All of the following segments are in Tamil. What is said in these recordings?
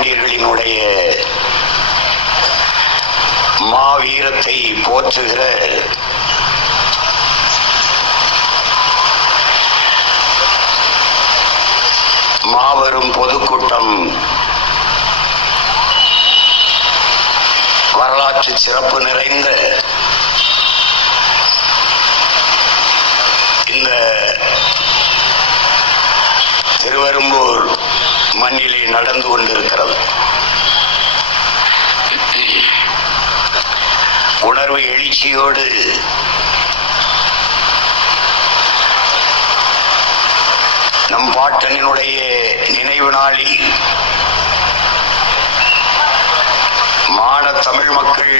பாண்டியர்களினுடைய மாவீரத்தை போற்றுகிற மாபெரும் பொதுக்கூட்டம் வரலாற்று சிறப்பு நிறைந்த இந்த திருவெரும்பூர் மண்ணிலே நடந்து கொண்டிருக்கிறது. உணர்வு எழுச்சியோடு நம் பாட்டனினுடைய நினைவு நாளில் மான தமிழ் மக்கள்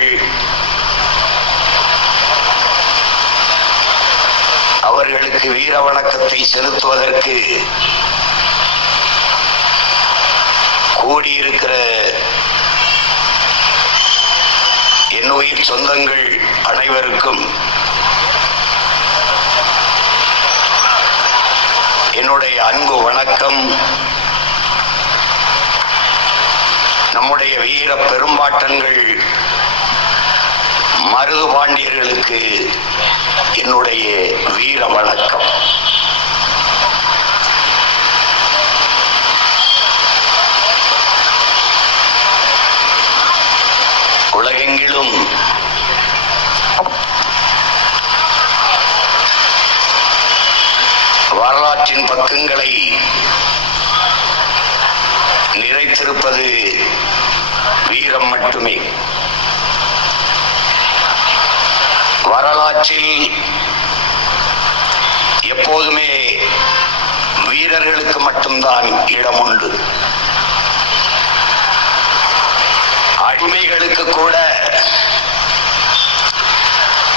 அவர்களுக்கு வீர வணக்கத்தை செலுத்துவதற்கு கூடியிருக்கிற என் உயிர் சொந்தங்கள் அனைவருக்கும் என்னுடைய அன்பு வணக்கம். நம்முடைய வீர பெரும்பாட்டன்கள் மருது பாண்டியர்களுக்கு என்னுடைய வீர வணக்கம். உலகெங்கிலும் வரலாற்றின் பக்கங்களை நிறைத்திருப்பது வீரம் மட்டுமே. வரலாற்றில் எப்போதுமே வீரர்களுக்கு மட்டும்தான் இடம் உண்டு. அடிமைகளுக்கு கூட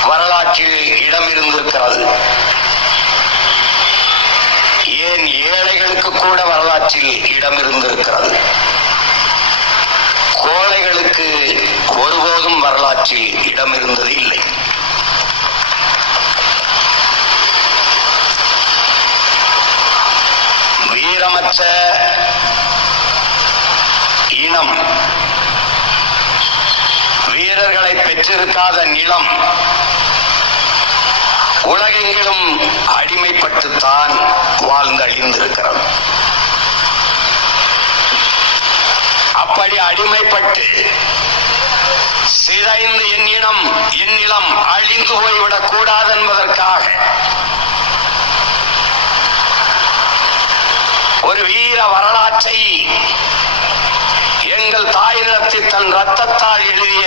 வரலாற்றில் இடம் இருந்திருக்கிறது. ஏன் ஏழைகளுக்கு கூட வரலாற்றில் இடம் இருந்திருக்கிறது. கோழைகளுக்கு ஒருபோதும் வரலாற்றில் இடம் இருந்தது இல்லை. வீரமற்ற இனம், வீரர்களை பெற்றிருக்காத நிலம் உலகெங்கிலும் அடிமைப்பட்டுத்தான் வாழ்ந்து அழிந்திருக்கிறது. அப்படி அடிமைப்பட்டு சிதைந்து என் இனம் என் நிலம் அழிந்து போய்விடக் கூடாது என்பதற்காக ஒரு வீர வரலாற்றை எங்கள் தாய் நிலத்தை தன் ரத்தத்தால் எழுதிய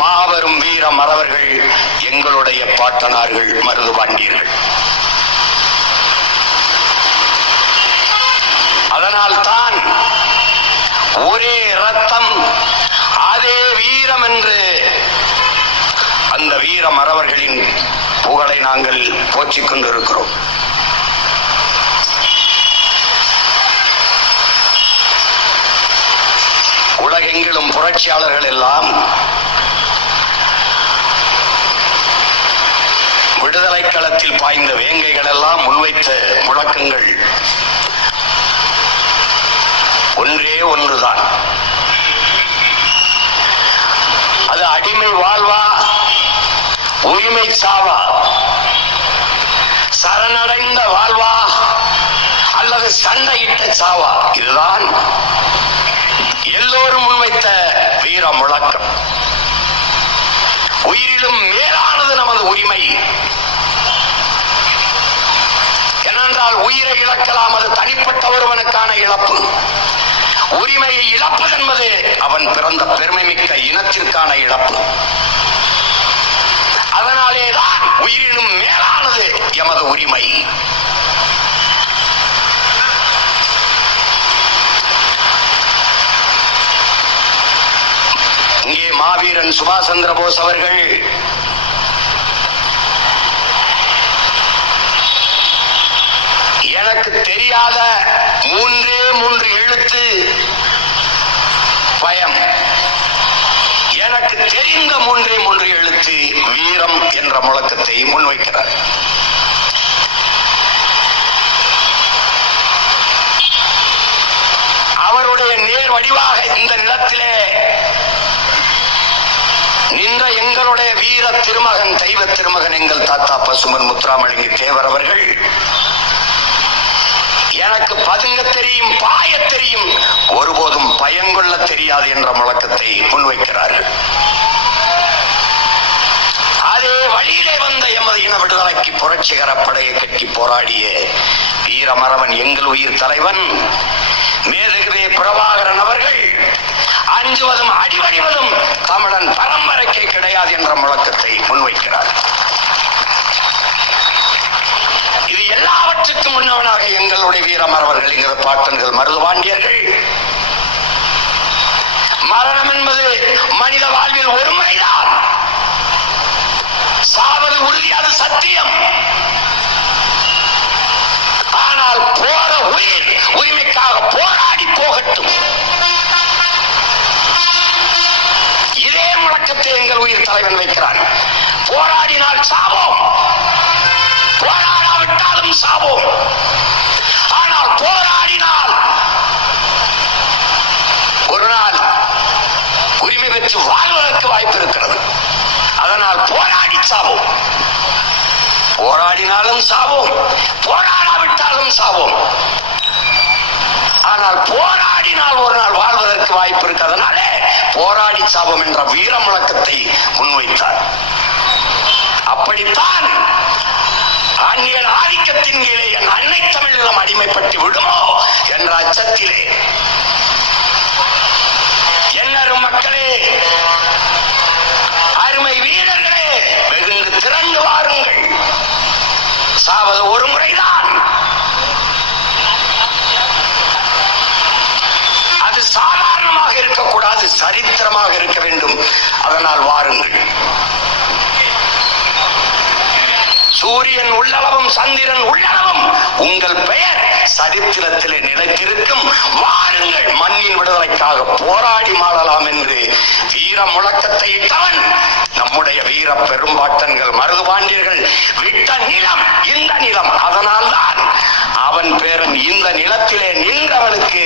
மாபெரும் வீர மறவர்கள் எங்களுடைய பாட்டனார்கள் மருது பாண்டியர்கள். அதனால் தான் ஒரே ரத்தம் அதே வீரம் என்று அந்த வீர மறவர்களின் புகழை நாங்கள் போற்றிக் கொண்டிருக்கிறோம். உலகெங்கிலும் புரட்சியாளர்கள் எல்லாம் விடுதலை களத்தில் பாய்ந்த வேங்கைகள் எல்லாம் முன்வைத்த முழக்கங்கள் ஒன்றே ஒன்றுதான். அது அடிமை வாழ்வா உரிமை சாவா, சரணடைந்த வாழ்வா அல்லது சண்டையிட்ட சாவா. இதுதான் எல்லோரும் முன்வைத்த வீர முழக்கம். உயிரிலும் மேலானது நமது உரிமை. ஏனென்றால் உயிரை இழக்கலாம், அது தனிப்பட்ட ஒருவனுக்கான இழப்பு. உரிமையை இழப்பது என்பது அவன் பிறந்த பெருமை மிக்க இனத்திற்கான இழப்பு. அதனாலேதான் உயிரினும் மேலானது எமது உரிமை. இங்கே மாவீரன் சுபாஷ் சந்திர போஸ் அவர்கள் எனக்கு தெரியாத 3 எழுத்து பயம், எனக்கு தெரிந்த 3 எழுத்து வீரம் என்ற முழக்கத்தை முன்வைக்கிறார். அவருடைய நேர் பேர் வடிவாக இந்த நிலத்திலே நின்ற எங்களுடைய வீர திருமகன், தெய்வ திருமகன், எங்கள் தாத்தா பசுமன் முத்துராமலிங்க தேவர் அவர்கள் எனக்கு பதுங்க தெரியும், பாய தெரியும், ஒருபோதும் பயங்கொள்ள தெரியாது என்ற முழக்கத்தை முன்வைக்கிறார்கள். அதே வழியிலே வந்த எமது இன விடுதலைக்கு புரட்சிகர படையை கட்டி போராடிய வீரமரவன் எங்கள் உயிர் தலைவன் மேதகுவே பிரபாகரன் அவர்கள் அஞ்சுவதும் அடிவடிவதும் தமிழன் பரம்பரைக்கே கிடையாது என்ற முழக்கத்தை முன்வைக்கிறார். இது எல்லாவற்றுக்கும் முன்னவனாக எங்களுடைய வீரமரவர்கள், எங்கள் பாட்டன்கள், மருதுபாண்டியர்கள், மரணம் என்பது மனித வாழ்வில் ஒரு முறைதான், சாவது உறுதி, அது சத்தியம். ஆனால் போற உயிர் உரிமைக்காக போராடி போகட்டும். இதே முழக்கத்தை எங்கள் உயிர் தலைவன் வைக்கிறான். போராடினால் சாவோம், போராடாவிட்டாலும் சாவோம். ஆனால் போராடினால் ஒரு நாள் உரிமை பெற்று வாழ்வதற்கு வாய்ப்பு இருக்கிறது. அதனால் போராடி சாவோம். போராடினாலும் சாவோம், போராடாவிட்டாலும் சாவோம். ஆனால் போராடினால் ஒரு நாள் வாழ்வதற்கு வாய்ப்பு இருக்கிறதுனால போராடி சாவோம் என்ற வீர முழக்கத்தை முன்வைத்தார். அப்படித்தான் அந்நியன் ஆதிக்கத்தின் கீழே என் அன்னை தமிழினம் அடிமைப்பட்டு விடுமோ என்ற அச்சத்திலே என்னரும் மக்களே, அருமை வீரர்களே, வெகுண்டு திரண்டு வாருங்கள். சாவது ஒரு முறைதான், அது சாதாரணமாக இருக்கக்கூடாது, சரித்திரமாக இருக்க வேண்டும். அதனால் வாருங்கள். சூரியன் உள்ளளவும் சந்திரன் உள்ளளவும் உங்கள் பெயர் சரித்திரத்திலே நிலைத்திருக்கும். வாருங்கள், மண்ணின் விடுதலைக்காக போராடி மாளலாம் என்று வீர முழக்கத்தை இட்டவன் நம்முடைய வீர பெரும்பாட்டன்கள், மருதுபாண்டியர்கள் விட்ட நிலம் இந்த நிலம். அதனால்தான் அவன் பேரன் இந்த நிலத்திலே நின்றவனுக்கு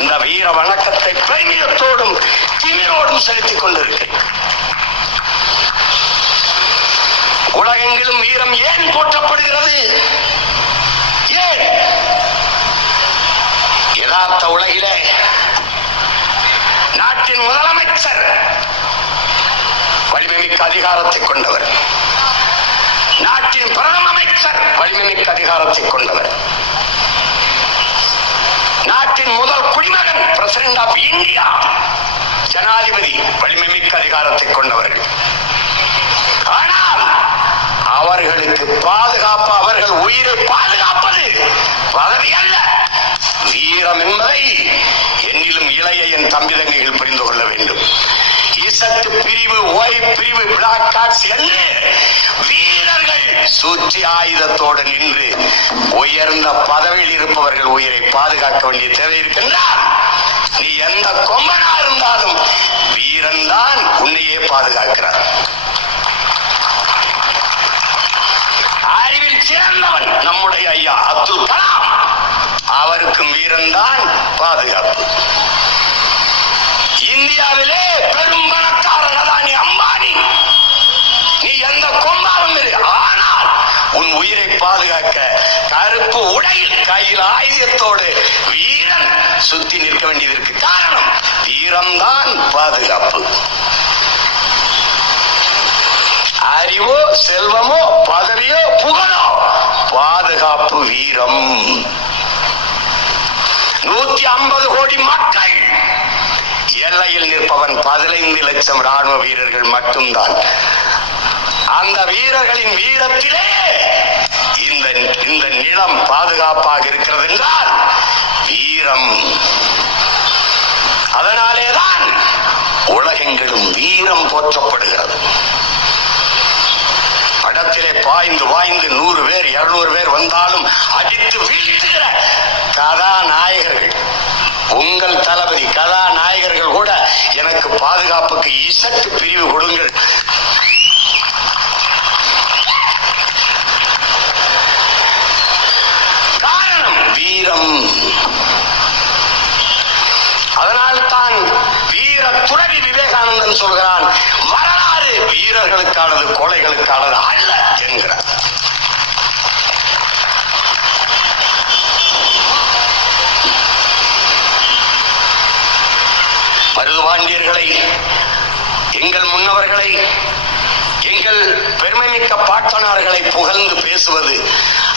இந்த வீர வணக்கத்தை பெருமிதத்தோடும் திமிரோடும் செலுத்திக் கொண்டிருக்கிறேன். உலகெங்கிலும் வீரம் ஏன் போற்றப்படுகிறது? ஏன்? யதார்த்த உலகிலே நாட்டின் முதலமைச்சர் வலிமைமிக்க அதிகாரத்தை கொண்டவர், நாட்டின் பிரதம அமைச்சர் வலிமைமிக்க அதிகாரத்தை கொண்டவர், நாட்டின் முதல் குடிமகன் பிரசிடென்ட் ஆஃப் இந்தியா ஜனாதிபதி வலிமைமிக்க அதிகாரத்தை கொண்டவர்கள். ஆனால் அவர்களுக்கு பாதுகாப்பு, அவர்கள் உயிரை பாதுகாப்பது பதவி அல்ல, வீரம் என்பதை என்னிலும் இளைய என் தம்பி தங்கைகள் புரிந்து கொள்ள வேண்டும். இசட்டு பிரிவு, ஒய் பிரிவு, பிளாக் கார்ட்ஸ் என்று வீரர்கள் சூழ்ச்சி ஆயுதத்தோடு நின்று உயர்ந்த பதவியில் இருப்பவர்கள் உயிரை பாதுகாக்க வேண்டிய தேவை இருக்கின்றார். நீ எந்த கொம்பனா இருந்தாலும் வீரன் தான் உன்னையே பாதுகாக்கிறார். அறிவில் சிறந்தவன் நம்முடைய ஐயா அப்துல் கலாம், அவருக்கும் வீரன் தான் பாதுகாப்பு. இந்தியாவிலே பெரும் பணக்காரர் அதானி அம்பானி, நீ எந்த கொம்பாலும் இரு, ஆனால் உன் உயிரை பாதுகாக்க கருப்பு உடையில் கையில் ஆயுதத்தோடு வீரன் சுத்தி நிற்க வேண்டியதற்கு காரணம் வீரம்தான் பாதுகாப்பு. அறிவோ செல்வமோ பதவியோ புகழோ, பாதுகாப்பு வீரம். 150 கோடி மக்கள் எல்லையில் நிற்பவன் 15 லட்சம் ராணுவ வீரர்கள் மட்டும்தான். அந்த வீரர்களின் வீரத்திலே இந்த நிலம் பாதுகாப்பாக இருக்கிறது என்றால் வீரம். அதனாலேதான் உலகெங்கிலும் வீரம் போற்றப்படுகிறது. படத்திலே பாய்ந்து வாய்ந்து 100 பேர் 200 பேர் வந்தாலும் அடித்து வீழ்த்துகிற கதாநாயகர்கள், உங்கள் தளபதி கதாநாயகர்கள் கூட எனக்கு பாதுகாப்புக்கு இசட்டு பிரிவு கொடுங்கள், காரணம் வீரம். அதனால மருதுபாண்டியன் சொல்கிறான், வரலாறு வீரர்களுக்கானது, கோழைகளுக்கானது அல்ல என்கிறார். மருதுபாண்டியர்களை, எங்கள் முன்னவர்களை, எங்கள் பெருமைமிக்க பாட்டனார்களை புகழ்ந்து பேசுவது,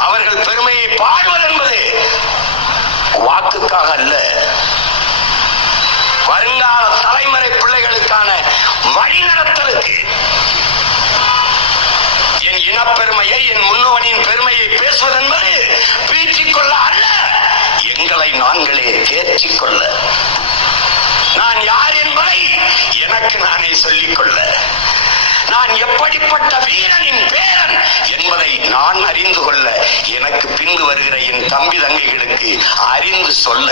அவர்கள் பெருமையை பாடுவது என்பது வாக்குக்காக அல்ல, வருங்கால தலைமுறை பிள்ளைகளுக்கான வழிநடத்தலுக்கு. என் இனப்பெருமையை, என் முன்னோனின் பெருமையை பேசுவது என்பது பீற்றிக்கொள்ள அல்ல, எங்களை நாங்களே தேற்றிக்கொள்ள, நான் யார் என்பதை எனக்கு நானே சொல்லிக்கொள்ள, நான் எப்படிப்பட்ட வீரனின் பேரன் என்பதை நான் அறிந்து கொள்ள, எனக்கு பின்பு வருகிற என் தம்பி தங்கைகளுக்கு அறிந்து சொல்ல.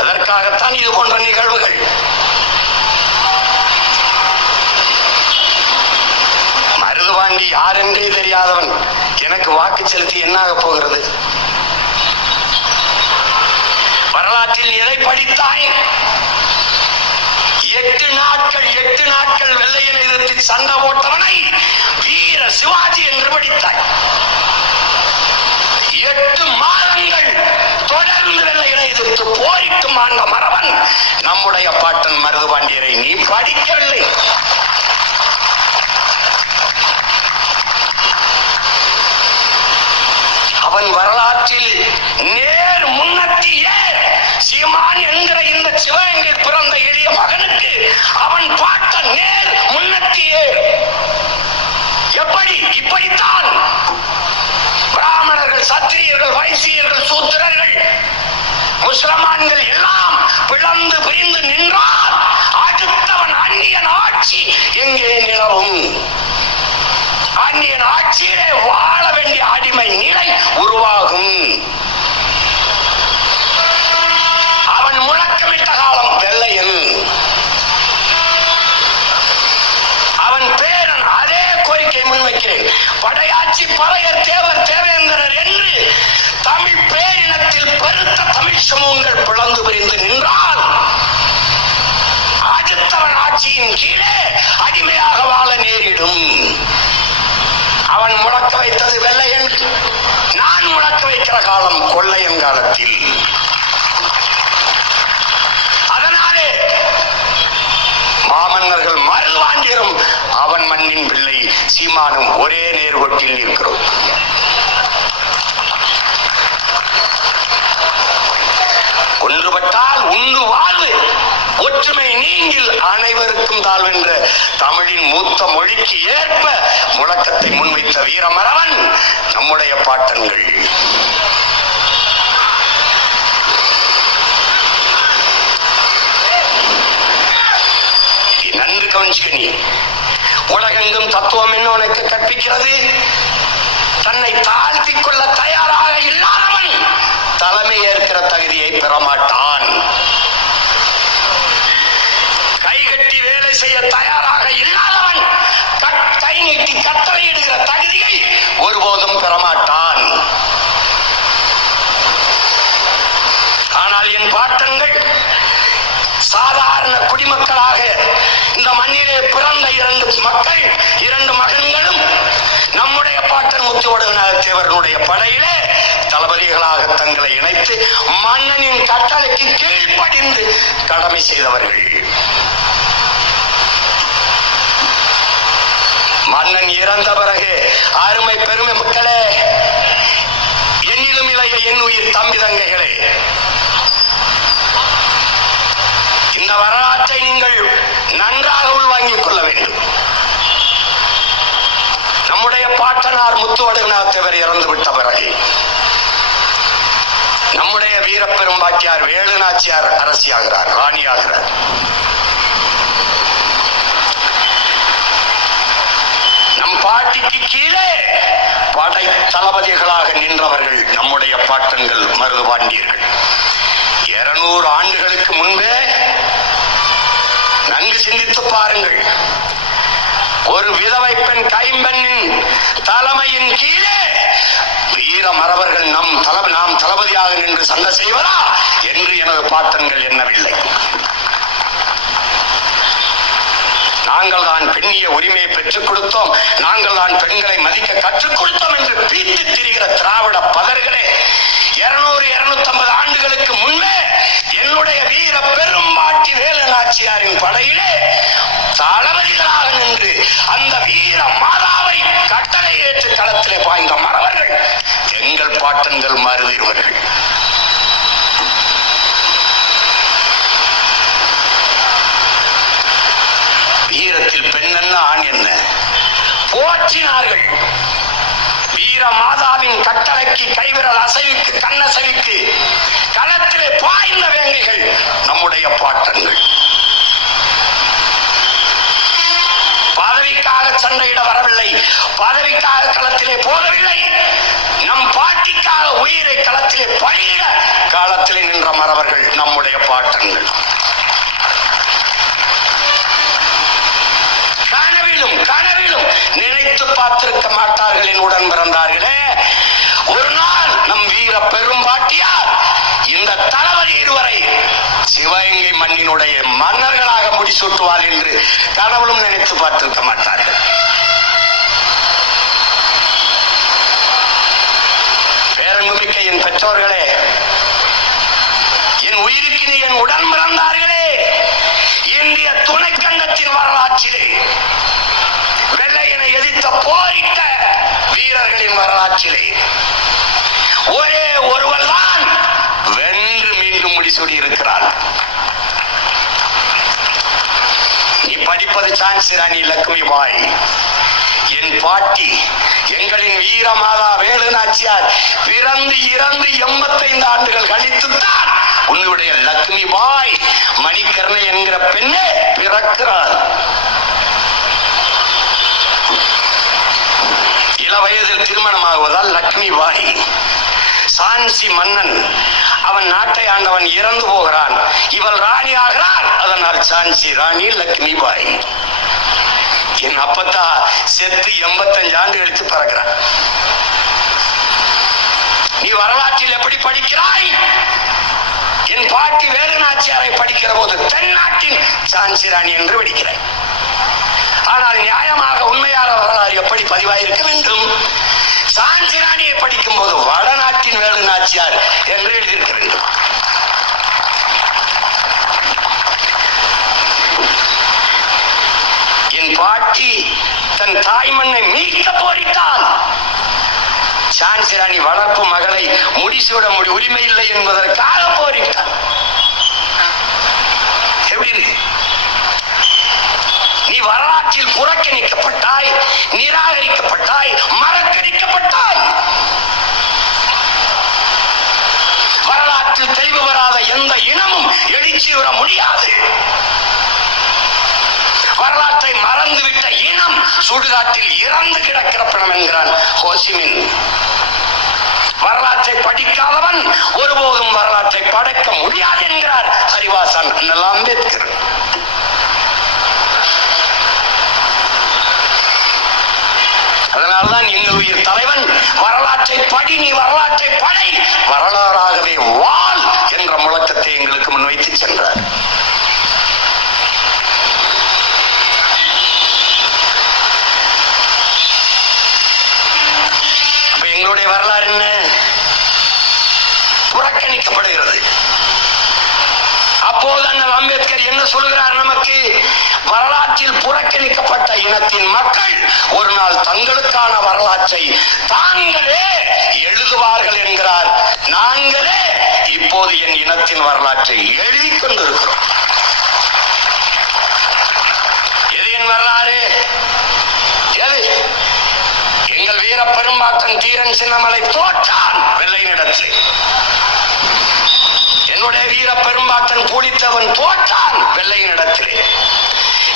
அதற்காகத்தான் இது போன்ற நிகழ்வுகள். மருதுபாண்டி யார் என்றே தெரியாதவன் எனக்கு வாக்கு செலுத்தி என்னாக போகிறது? வரலாற்றில் எதை படித்தாய்? 8 நாட்கள் வெள்ளையனை எதிர்த்து சண்டை போட்டவனை வீர சிவாஜி என்று படித்தாய். 8 மாதங்கள் தொடர்ந்து வெள்ளையனை எதிர்த்து போரிட்டு ஆண்ட மறவன் நம்முடைய பாட்டன் மருதுபாண்டியரை நீ படிக்கவில்லை. அவன் வரலாற்றில் நேர் முன்னத்தியே சீமான் என்கிற இந்த சிவகங்கை பிறந்த எளிய மகனுக்கு அவன் பாட்ட நேர் முன்னத்தியே. எப்படி? இப்படித்தான் பிராமணர்கள், சத்திரியர்கள், வைசியர்கள், சூத்திரர்கள், முஸ்லிமான்கள் எல்லாம் பிளந்து பிரிந்து நின்றால் அடுத்தவன் அந்நியன் ஆட்சி எங்கே நிலவும்? அந்நியன் ஆட்சியிலே வாழ வேண்டிய அடிமை நிலை உருவாகும். அவன் முழக்கமிட்ட காலம் வெள்ளையன், அவன் பேரன். அதே கோரிக்கை முன்வைக்கிறேன். படையாட்சி பறையர் தேவர் தேவேந்திரர் என்று தமிழ் பேரினத்தில் பெருத்த தமிழ் சமூகங்கள் பிளந்து பிரிந்து நின்றால் அடுத்தவன் ஆட்சியின் கீழே அடிமையாக வாழ நேரிடும். அவன் முழக்க வைத்தது வெள்ளையன், நான் முழக்க வைக்கிற காலம் கொள்ளையன் காலத்தில். அதனாலே மாமன்னர்கள் மருதுபாண்டியரும் அவன் மண்ணின் பிள்ளை சீமானும் ஒரே நேர்கோட்டில் இருக்கிறோம். ஒன்றுபட்டால் உண்டு வாழ்வு, ஒற்றுமை நீங்கில் அனைவருக்கும் தாழ்வென்ற தமிழின் மூத்த மொழிக்கு ஏற்ப முழக்கத்தை முன்வைத்த வீரமறவன் நம்முடைய பாட்டன்கள். நன்கு கவனிச்சுக்க. நீ உலகெங்கும் தத்துவம் என்ன உனக்கு கற்பிக்கிறது? தன்னை தாழ்த்திக் கொள்ள தயாராக இல்லாதவன் தலைமை ஏற்கிற தகுதியை பெறமாட்டான். கைகட்டி வேலை செய்ய தயாராக இல்லாதவன் கை நீட்டி கட்டளையிடுகிற தகுதியை ஒருபோதும் பெறமாட்டான். ஆனால் என் பாட்டன்கள் சாதாரண குடிமக்களாக இந்த மண்ணிலே பிறந்த 2 மக்கள், 2 மகன்களும் நம்முடைய பாட்டன் முத்துவடுகநாதத்தேவர்களுடைய படையிலே தளபதிகளாக தங்களை இணைத்து மன்னனின் கட்டளைக்கு கீழ்ப்படிந்து கடமை செய்தவர்கள். மன்னன் இறந்த பிறகு அருமை பெருமை மக்களே, என்னிலும் இளைய என் உயிர் தம்பி தங்கைகளே, இந்த வரலாற்றை நீங்கள் நன்றாக உள்வாங்கிக் கொள்ள வேண்டும். நம்முடைய பாட்டனார் முத்துவடுகநாதத்தேவர் இறந்து விட்ட பிறகு நம்முடைய வீரப்பெரும்பாட்டியார் வேலுநாச்சியார் அரசியாகிறார், ராணியாகிறார். நம் பாட்டிக்கு கீழே படை தளபதிகளாக நின்றவர்கள் நம்முடைய பாட்டன்கள் மருதுபாண்டியர்கள். 200 ஆண்டுகளுக்கு முன்பே நன்கு சிந்தித்து பாருங்கள். ஒரு விதவை பெண் கைம்பெண்ணின் தலைமையின் கீழே வீர மறவர்கள் நாம் தளபதியாக நின்று சண்டை செய்வதா என்று எனது பாட்டன்கள் எண்ணவில்லை. நாங்கள் தான் பெண்ணிய உரிமையை பெற்றுக் கொடுத்தோம், நாங்கள் தான் பெண்களை மதிக்க கற்றுக் கொடுத்தோம் என்று பீத்து திரிகிற திராவிட பதர்களே, 200-250 ஆண்டுகளுக்கு முன்பே என்னுடைய வீர பெரும்பாட்டி வேலு நாச்சியாரின் படையிலே தளபதிகளாக நின்று அந்த வீர மாதாவை கட்டளை ஏற்று களத்திலே பாய்ந்த மறவர்கள் எங்கள் பாட்டன்கள் மருதியவர்கள். வீரத்தில் பெண் என்ன ஆண் என்ன போற்றினார்கள். வீர மாதாவின் கட்டளைக்கு கைவிரல் அசைவுக்கு கண்ணசைவுக்கு களத்திலே பாய்ந்த வேங்கைகள் நம்முடைய பாட்டன்கள். பதவிக்காக சண்டையிட வரவில்லை, பதவிக்காக களத்திலே போகவில்லை, நம் பாட்டிக்காக உயிரை களத்திலே பழியிட களத்திலே நின்ற மறவர்கள் நம்முடைய பாட்டன்கள். கனவிலும் நினைத்து பார்த்திருக்க மாட்டார்கள் என் உடன் பிறந்தார்களே. ஒரு நாள் நம் வீர பெரும்பாட்டியார் இந்த தளபதி இருவரை சிவகங்கை மண்ணினுடைய மன்னர்களாக முடிசூட்டுவார் என்று கனவிலும் நினைத்து பார்த்திருக்க மாட்டார்கள். பேரன்புமிக்க என் பெற்றோர்களே, என் உயிருக்கு என் உடன் பிறந்தார்களே, இந்திய துணைக்கண்டத்தின் வரலாற்றிலே வெள்ளையனை எதிர்த்த போரிட்ட வீரர்களின் வரலாற்றிலே ஒரே ஒருவர் தான் வென்று மீண்டும் முடிசூடி இருக்கிறார். நீ படிப்பது சான்சி ராணி லட்சுமிபாய். என் பாட்டி எங்களின் வீரமாதா வேலு நாச்சியார் பிறந்து இறந்து 85 ஆண்டுகள் கழித்துத்தான் உன்னுடைய லட்சுமிபாய் மணிக்கர்ணை என்கிற பெண்ணே பிறக்கிறார். இள வயதில் திருமணமாகுவதால் லட்சுமிபாய். சான்சி மன்னன் அவன் நாட்டை ஆண்டவன் இறந்து போகிறான், இவள் ராணி ஆகிறான், அதனால் சான்சி ராணி லட்சுமிபாய். என் அப்பத்தா செத்து 85 ஆண்டு கழித்து பிறக்கிறான். நீ வரலாற்றில் எப்படி படிக்கிறாய்? என் பாட்டி வேலு நாச்சியாரை படிக்கிற போது தென்னாட்டின் சான்சி ராணி என்று படிக்கிறாய். ஆனால் நியாயமாக உண்மையான வரலாறு எப்படி பதிவாயிருக்க வேண்டும்? சான்சி ராணியை படிக்கும் போது வடநாட்டின் வேலு நாச்சியார் என்று எழுதியிருக்க வேண்டும். என் பாட்டி தன் தாய் மண்ணை மீட்க போரிட்டால் சான்சி ராணி வளர்ப்பு மகளை முடிசூட உரிமை இல்லை என்பதற்காக போரிட்டார். எப்படி நீ வரலாற்றில் புறக்கணிக்கப்பட்டாய், நிராகரிக்கப்பட்டாய், மறக்கடிக்கப்பட்டாய். வரலாற்றில் தெளிவு பெறாத எந்த இனமும் எழுச்சி வர முடியாது. வரலாற்றை மறந்துவிட்ட இனம் சுடுகாட்டில் இறந்து கிடக்கிற பிணம் என்கிறான் ஹோசிமின். வரலாற்றை படிக்காதவன் ஒருபோதும் வரலாற்றை படைக்க முடியாது என்கிறார் ஹரிவாசன் அம்பேத்கர். அதனால்தான் எங்கள் உயிர் தலைவன் வரலாற்றை படி, நீ வரலாற்றை படை, வரலாறாகவே வாழ் என்ற முழக்கத்தை எங்களுக்கு முன்வைத்து சென்றார். அப்ப எங்களுடைய வரலாறு என்ன? புறக்கணிக்கப்படுகிறது. அப்போது அண்ணல் அம்பேத்கர் என்ன சொல்கிறார் நமக்கு? வரலாற்றில் புறக்கணிக்கப்பட்ட இனத்தின் மக்கள் ஒரு நாள் தங்களுக்கான வரலாற்றை தாங்களே எழுதுவார்கள் என்கிறார். நாங்களே இப்போது என் இனத்தின் வரலாற்றை எழுதி கொண்டிருக்கிறோம். எது என் வரலாறு? எது? எங்கள் வீர பெரும்பாட்டன் தீரன் சின்னமலை தோற்றான் வெள்ளையனிடத்தில். என்னுடைய வீர பெரும்பாட்டன் பூலித்தவன் தோற்றான் வெள்ளையனிடத்திலே.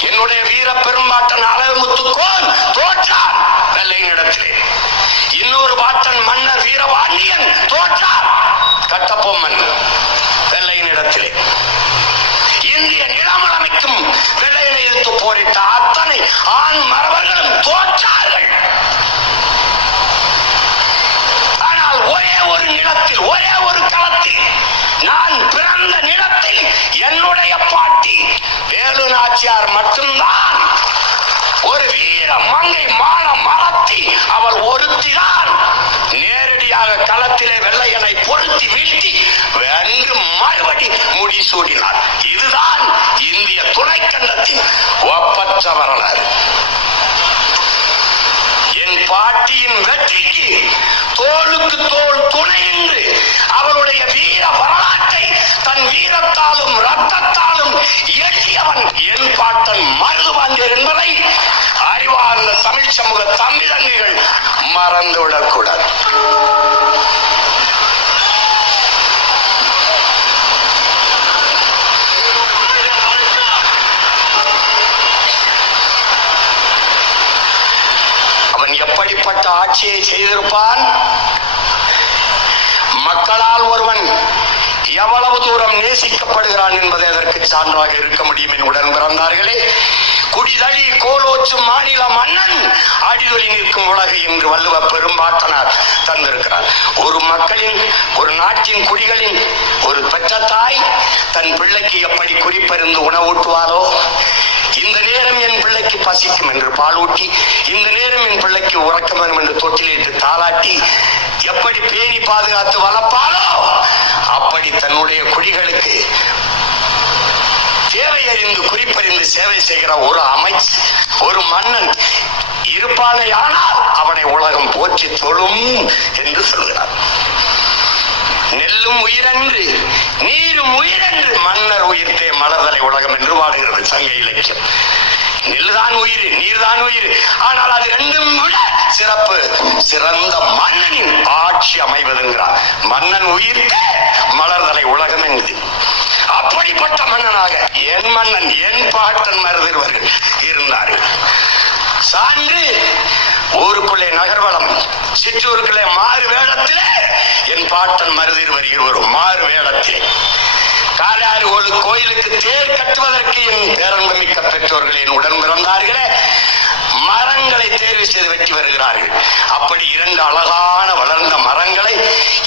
என்னுடைய வீர பெரும்பாட்டன் அழகுமுத்துக்கோன் தோற்றான் வெள்ளையனிடத்திலே. இன்னொரு பாட்டன் மன்னர் வீரபாண்டியன் தோற்றான் கட்டபொம்மன் வெள்ளையனிடத்திலே. இந்திய நிலமமைக்கும் வெள்ளையனை எதிர்த்து போரிட்ட அத்தனை ஆண் மறவர்களும் தோற்றார்கள். ஆனால் ஒரே ஒரு நிலத்தில், ஒரே ஒரு களத்தில், நான் பிறந்த நிலத்தில் என்னுடைய பாட்டி வேலு அரியலூர் நாச்சியார் மட்டும்தான் ஒரு வீர மங்கை மான மரத்தி அவள் ஒருத்திதான் நேரடியாக களத்திலே வெள்ளையனை பொருத்தி வீழ்த்தி வென்று மறுபடி முடிசூடினார். இதுதான் இந்திய துணைக்கண்டத்தின் ஒப்பற்ற வரலாறு. என் பாட்டியின் வெற்றிக்கு தோளுக்கு தோள் துணை நின்று அவருடைய வீர வரலாற்றை தன் வீரத்தாலும் ரத்தத்தாலும் எண்ணியவன் என் பாட்டன் மருதுபாண்டியர் என்பதை அறிவார்ந்த தமிழ் சமூக தமிழங்கிகள் மறந்துவிடக் கூடாது. அவன் எப்படிப்பட்ட ஆட்சியை செய்திருப்பான்? மக்களால் ஒருவன் எவ்வளவு தூரம் நேசிக்கப்படுகிறான் என்பதை அதற்கு சான்றாக இருக்க முடியும். என் உடன் பிறந்தார்களே, குடிதழி கோலோச்சும் மாநில மன்னன் அடிதொலி நிற்கும் உலகு என்று வள்ளுவ பெரும்பாட்டனார் தந்திருக்கிறார். ஒரு மக்களின், ஒரு நாட்டின் குடிகளின் ஒரு பெற்ற தாய் தன் பிள்ளைக்கு எப்படி குறிப்பறிந்து உணவூட்டுவாரோ, இந்த நேரம் என் பிள்ளைக்கு பசிக்கும் என்று பாலூட்டி, இந்த நேரம் என் பிள்ளைக்கு உறக்கம் வரும் என்று தொட்டிலிட்டு தாளாட்டி எப்படி பேணி பாதுகாத்து வளர்ப்பாலோ, அப்படி தன்னுடைய குடிகளுக்கு தேவை அறிந்து குறிப்பறிந்து சேவை செய்கிற ஒரு அமைச்சு, ஒரு மன்னன் இருப்பானே ஆனால் அவனை உலகம் போற்றி தொழும் என்று சொல்கிறார். நெல்லும் உயிரென்று நீரும் உயிரென்று மன்னர் உயிர்த்தே மலர்தலை உலகம் என்று வாடுகிறது சங்க இலக்கியம். நெல்லுதான் உயிர், நீர்தான் உயிர். ஆனால் அது ரெண்டும் விட சிறப்பு சிறந்த மன்னனின் ஆட்சி அமைவதுங்கிறார். மன்னன் உயிர்த்தே மலர்தலை உலகம் என்று. அப்படிப்பட்ட மன்னனாக என் மன்னன் என் பாட்டன் மருதிருவர்கள் இருந்தார்கள். சான்று ஊருக்குள்ளே நகர்வளம், சிற்றூருக்குள்ளே மாறு வேடத்திலே என் பாட்டன் மருதிருவர் இருவரும் மாறு வேடத்திலே காலாறு கோயிலுக்கு தேர் கட்டுவதற்கு என் பேரன்பமிக்க பெற்றோர்கள் என் உடன் பிறந்தார்களே மரங்களை தேர்வு செய்து வெட்டி வருகிறார்கள். அப்படி இரண்டு அழகான வளர்ந்த மரங்களை,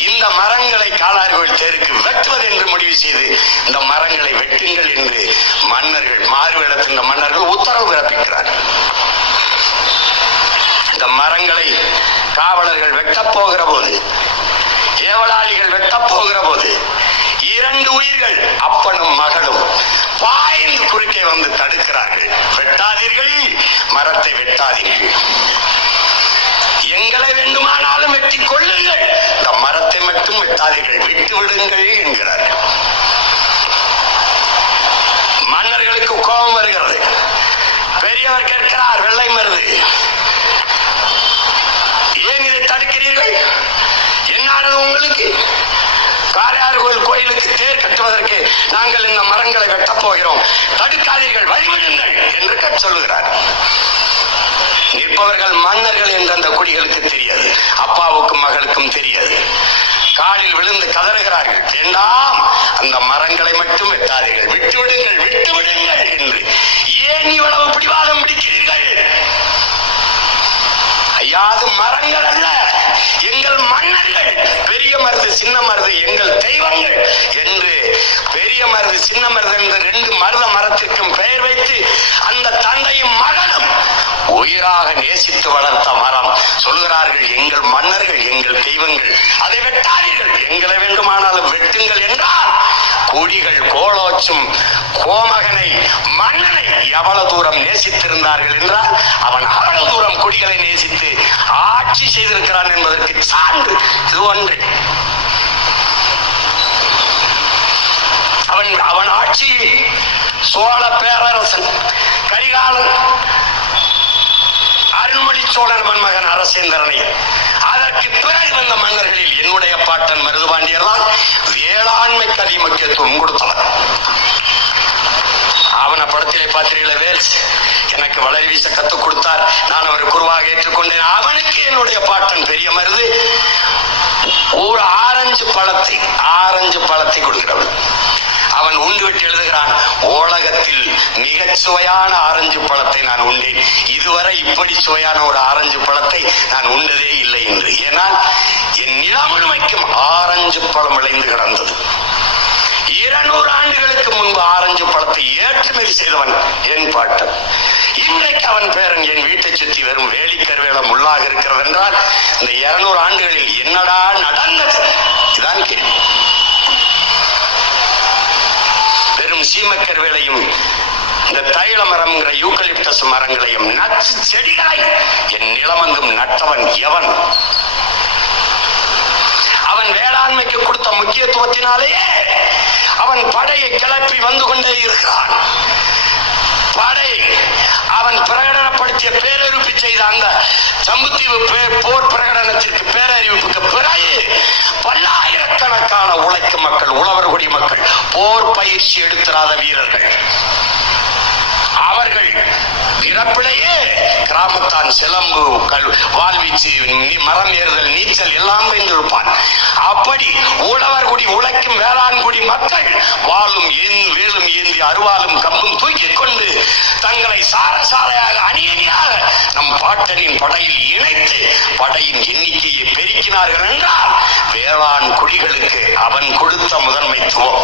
இந்த மரங்களை காலாறு கோயில் தேருக்கு வெட்டுவது என்று முடிவு செய்து இந்த மரங்களை வெட்டுங்கள் என்று மன்னர்கள், மாறுவேடத்தில் இந்த மன்னர்கள் உத்தரவு பிறப்பிக்கிறார்கள். இந்த மரங்களை காவலர்கள் வெட்டப் போகிற போது, ஏவலாளிகள் வெட்டப் போகிற போது இரண்டு உயிர்கள் அப்பனும் மகளும் பாய்ந்து குறுக்கே வந்து தடுக்கிறார்கள். வெட்டாதீர்கள், மரத்தை வெட்டாதீர்கள், எங்களை வேண்டுமானாலும் வெட்டிக் கொள்ளுங்கள், இந்த மரத்தை மட்டும் வெட்டாதீர்கள், விட்டு விடுங்கள் என்கிறார்கள். மன்னர்களுக்கு கோபம் வருகிறது. பெரியவர் கேட்கிறார், வெள்ளை மருது, ஏன் இதை தடுக்கிறீர்கள்? என்னானது உங்களுக்கு? காளையார் கோயிலுக்கு தேர் கட்டுவதற்கு நாங்கள் இந்த மரங்களை வெட்டப் போகிறோம், தடுக்காதீர்கள், வழிவிடுங்கள் என்று சொல்லுகிறார். நிற்பவர்கள் மன்னர்கள் என்று அந்த குடிகளுக்கு தெரியாது, அப்பாவுக்கும் மகளுக்கும் தெரியாது. காலில் விழுந்து கதறுகிறார்கள், வேண்டாம், அந்த மரங்களை மட்டும் வெட்டாதீர்கள், விட்டு விடுங்கள், விட்டு விடுங்கள் என்று. ஏன் இவ்வளவு பிடிவாதம் பிடிக்கிறீர்கள்? ஐயாது மரங்கள் அல்ல, எங்கள் மன்னர்கள், பெரிய மருது சின்ன மருது எங்கள் தெய்வங்கள் என்று பெரிய மருது சின்ன மருது என்ற ரெண்டு மருத மரத்திற்கும் பெயர் வைத்து அந்த தந்தையும் மகனும் உயிராக நேசித்து வளர்த்த மரம். சொல்கிறார்கள், எங்கள் மன்னர்கள் எங்கள் தெய்வங்கள், அதை வெட்டாதீர்கள், எங்களை வேண்டுமானாலும் வெட்டுங்கள் என்றால் குடிகள் கோலோச்சும் கோமகனை, மன்னனை எவ்வளவு தூரம் நேசித்திருந்தார்கள் என்றால் அவன் அவ்வளவு தூரம் குடிகளை நேசித்து ஆட்சி செய்திருக்கிறான் என்பதற்கு சான்று இது ஒன்று. அவன் ஆட்சி சோழ பேரரசன் கரிகாலன், அருண்மொழி சோழன் மன்மகன் அரசேந்திரனை, அதற்கு பிறகு வந்த மன்னர்களில் என்னுடைய பாட்டன் மருதுபாண்டியர் தான் வேளாண்மைக்கு அதிக முக்கியத்துவம் கொடுத்தவர். அவனை படத்திலே பார்த்தீர்களே, வேல்ஸ் எனக்கு வளரி வீச கத்துக் கொடுத்தார், நான் அவரை குருவாக ஏற்றுக்கொண்டேன். அவனுக்கு என்னுடைய பாட்டன் பெரிய மருது ஒரு ஆரஞ்சு பழத்தை கொடுக்கிறவன். அவன் உண்டு விட்டு எழுதுகிறான், உலகத்தில் மிகச் சுவையான ஆரஞ்சு பழத்தை நான் உண்டேன், இதுவரை இப்படி சுவையான ஒரு ஆரஞ்சு பழத்தை நான் உண்டதே இல்லை என்று. ஏனால் என் நிலம் முழுமைக்கும் ஆரஞ்சு பழம் விளைந்து கிடந்தது. 200 ஆண்டுகளுக்கு முன்பு ஆரஞ்சு பழத்தை ஏற்றுமதி செய்தவன் என் பாட்டன். இன்றைக்கு அவன் பேரன் என் வீட்டை சுற்றி வெறும் வேலிக்கருவேல முள்ளாக இருக்கிறது என்றால் இந்த 200 ஆண்டுகளில் என்னடா நடந்தது? இதான் கேள்வி. வெறும் சீமக்கருவேலையும் இந்த தைல மரம்ங்கிற யூக்கலிப்டஸ் மரங்களையும் நச்சு செடிகளை என் நிலமந்தும் நட்டவன் எவன்? அவன் வேளாண்மைக்கு கொடுத்த முக்கியத்துவத்தினாலேயே அவன் படையை கிளப்பி வந்து கொண்டே இருக்கிறான். படை அவன் பிரகடனப்படுத்திய பேரறிவிப்பு செய்த அந்த சம்புத்தீவு போர் பிரகடனத்திற்கு பேரறிவிப்புக்கு பிறகு பல்லாயிரக்கணக்கான உழைக்கும் மக்கள், உழவர் குடி மக்கள், போர் பயிற்சி எடுத்திராத வீரர்கள், அவர்கள் பிறப்பிலேயே கிராமத்தான் சிலம்பு, வாழ்வீச்சு, மரம் ஏறுதல், நீச்சல் எல்லாம் வைத்திருப்பான். அப்படி உழவர் குடி உழைக்கும் வேளாண்குடி மக்கள் வாளும் வேலும் ஏந்தி அருவாலும் கம்பும் தூக்கிக் கொண்டு தங்களை சாரசாலையாக அணியணியாக நம் பாட்டனின் படையில் இணைத்து படையின் எண்ணிக்கையை பெருக்கினார்கள் என்றால் வேளாண் குடிகளுக்கு அவன் கொடுத்த முதன்மைத்துவம்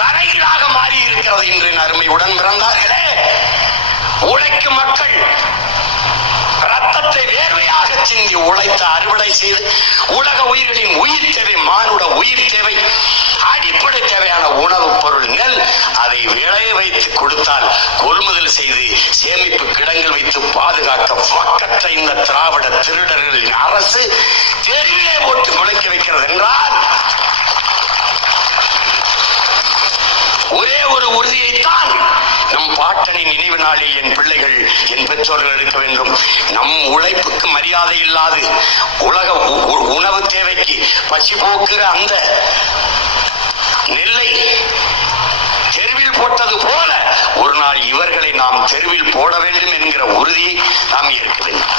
தரையிலாக மாறி இருக்கிறது. இன்றைய அருமையுடன் பிறந்தார்களே உழைக்கும் மக்கள் ரத்தத்தை வேர்வையாக சிந்தி உழைத்து அறுவடை செய்து உலக உயிர்களின் உயிர் தேவை, மானுட உயிர் தேவை, அடிப்படை தேவையான உணவுப் பொருள் நெல், அதை விளைய வைத்து கொடுத்தால் கொள்முதல் செய்து சேமிப்பு கிடங்கில் வைத்து பாதுகாக்க பக்கற்ற இந்த திராவிட திருடர்களின் அரசு தெருவிலே போட்டு முளைக்க வைக்கிறது என்றால் ஒரே ஒரு உறுதியைத்தான் நம் பாட்டனின் நினைவு நாளில் என் பிள்ளைகள், என் பெற்றோர்கள் எடுக்க வேண்டும். நம் உழைப்புக்கு மரியாதை இல்லாது உலக உணவு தேவைக்கு பசி போக்குற அந்த நெல்லை தெருவில் போட்டது போல ஒரு நாள் இவர்களை நாம் தெருவில் போட வேண்டும் என்கிற உறுதியை நாம் ஏற்க வேண்டும்.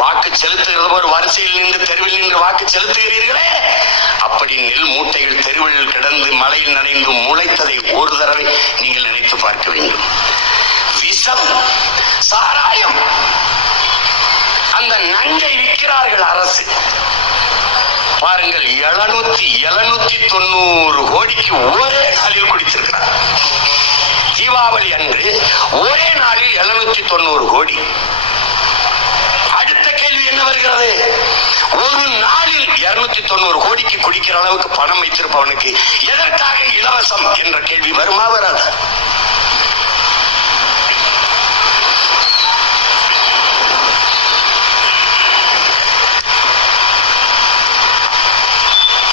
வாக்கு செலுத்துகிறது ஒரு வரிசையில் நின்று தெருவில் நின்று வாக்கு செலுத்துகிறீர்களே, அப்படி நெல் மூட்டைகள் தெருவில் கிடந்து மழையில் நனைந்து முளைத்ததை ஒரு தடவை நீங்கள் நினைத்து பார்க்க வேண்டும். விஷம், சாராயம், அந்த நஞ்சை விற்கிறார்கள் அரசு. பாருங்கள், 790 கோடிக்கு ஒரே நாளில் குடித்திருக்கிறார். தீபாவளி அன்று ஒரே நாளில் 790 கோடி. அடுத்த கேள்வி என்ன வருகிறது? ஒரு நாளில் 290 கோடிக்கு குடிக்கிற அளவுக்கு பணம் வைத்திருப்பவனுக்கு எதற்காக இலவசம் என்ற கேள்வி வருமா வராது?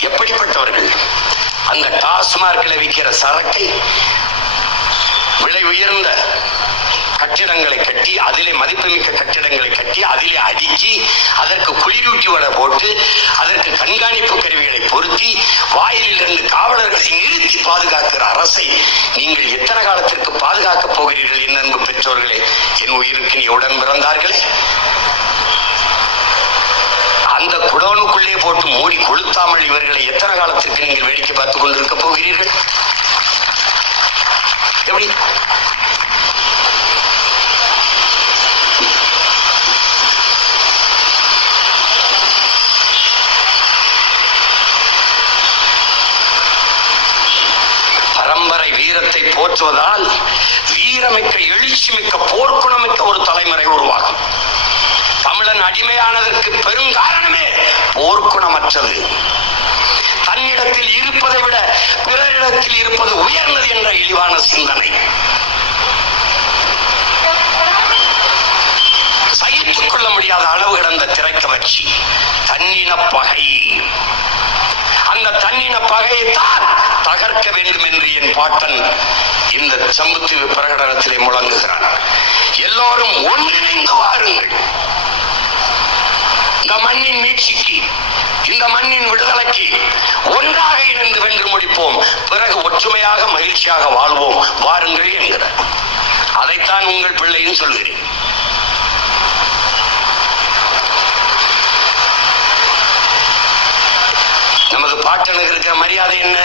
எப்படிப்பட்டவர்கள்? அந்த டாஸ்மார்க்கில் விற்கிற சரக்கை விலை உயர்ந்த கட்டிடங்களை கட்டி, அதிலே மதிப்புமிக்க கட்டிடங்களை கட்டி, அதிலே அடுக்கி, அதற்கு குளிரூட்டி வடை போட்டு, அதற்கு கண்காணிப்பு கருவிகளை பொருத்தி, வாயிலில் 2 காவலர்களை நிறுத்தி பாதுகாக்கிற அரசை நீங்கள் எத்தனை காலத்திற்கு பாதுகாக்கப் போகிறீர்கள்? என் அன்பு பெற்றோர்களே, என் உயிருக்கு நீ உடன் பிறந்தார்களே, அந்த குடோனுக்குள்ளே போட்டு மூடி கொளுத்தாமல் இவர்களை எத்தனை காலத்திற்கு நீங்கள் வேடிக்கை பார்த்துக் கொண்டிருக்க போகிறீர்கள்? எப்படி? பரம்பரை வீரத்தை போற்றுவதால் வீரமிக்க, எழுச்சிமிக்க, போர்க்குணமிக்க ஒரு தலைமுறை உருவாகும். தமிழன் அடிமையானதற்கு பெருங்காரணமே போர்க்குணமற்றது. தன்னிடத்தில் இருப்பதை விட பிறரிடத்தில் இருப்பது உயர்ந்தது என்ற இழிவான சிந்தனை. சகித்துக் கொள்ள முடியாத அளவு கிடந்த திரைக்கவர்ச்சி, தன்னின பகை. அந்த தன்னின பகையைத்தான் தகர்க்க வேண்டும் என்று என் பாட்டன் இந்த சம்புத்தீவு பிரகடனத்திலே முழங்குகிறான். எல்லோரும் ஒன்றிணைந்து வாருங்கள். இந்த மண்ணின் மீட்சிக்கு, இந்த மண்ணின் விடுதலைக்கு ஒன்றாக இணைந்து வென்று முடிப்போம். பிறகு ஒற்றுமையாக மகிழ்ச்சியாக வாழ்வோம், வாருங்கள் என்கிறார். அதைத்தான் உங்கள் பிள்ளைன்னு சொல்கிறேன். நமது பாட்டனுக்கு இருக்கிற மரியாதை என்ன?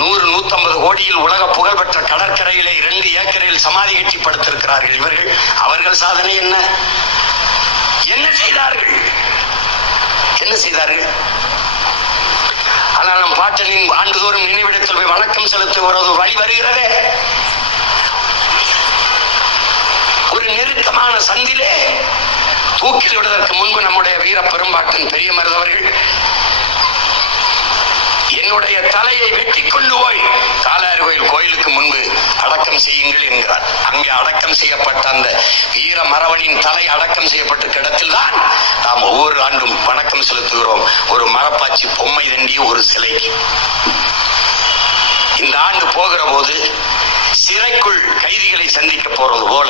100-150 கோடியில் உலக புகழ்பெற்ற கடற்கரையிலே 2 ஏக்கரில் சமாதி கட்டி படுத்திருக்கிறார்கள் இவர்கள். அவர்கள் சாதனை என்ன? என்ன செய்தார்கள்? என்ன செய்தார்கள்? ஆனால் நம் பாட்டனின் ஆண்டுதோறும் நினைவிடத்தில் போய் வணக்கம் செலுத்துவது வழி வருகிறதே. ஒரு நெருக்கமான சந்திலே தூக்கில் விடுவதற்கு முன்பு நம்முடைய வீர பெரும்பாட்டன் பெரிய மருதவர்கள் என்னுடைய தலையை வெட்டி கொண்டு போய் காளையார் கோயிலுக்கு முன்பு அடக்கம் செய்யுங்கள் என்கிறார். அங்கே அடக்கம் செய்யப்பட்ட அந்த வீர மறவனின் தலை அடக்கம் செய்யப்பட்ட இடத்தில் தான் நாம் ஒவ்வொரு ஆண்டும் வணக்கம் செலுத்துகிறோம். ஒரு மரப்பாச்சி பொம்மை தண்டி ஒரு சிலைக்கு. இந்த ஆண்டு போகிற போது சிறைக்குள் கைதிகளை சந்திக்க போறது போல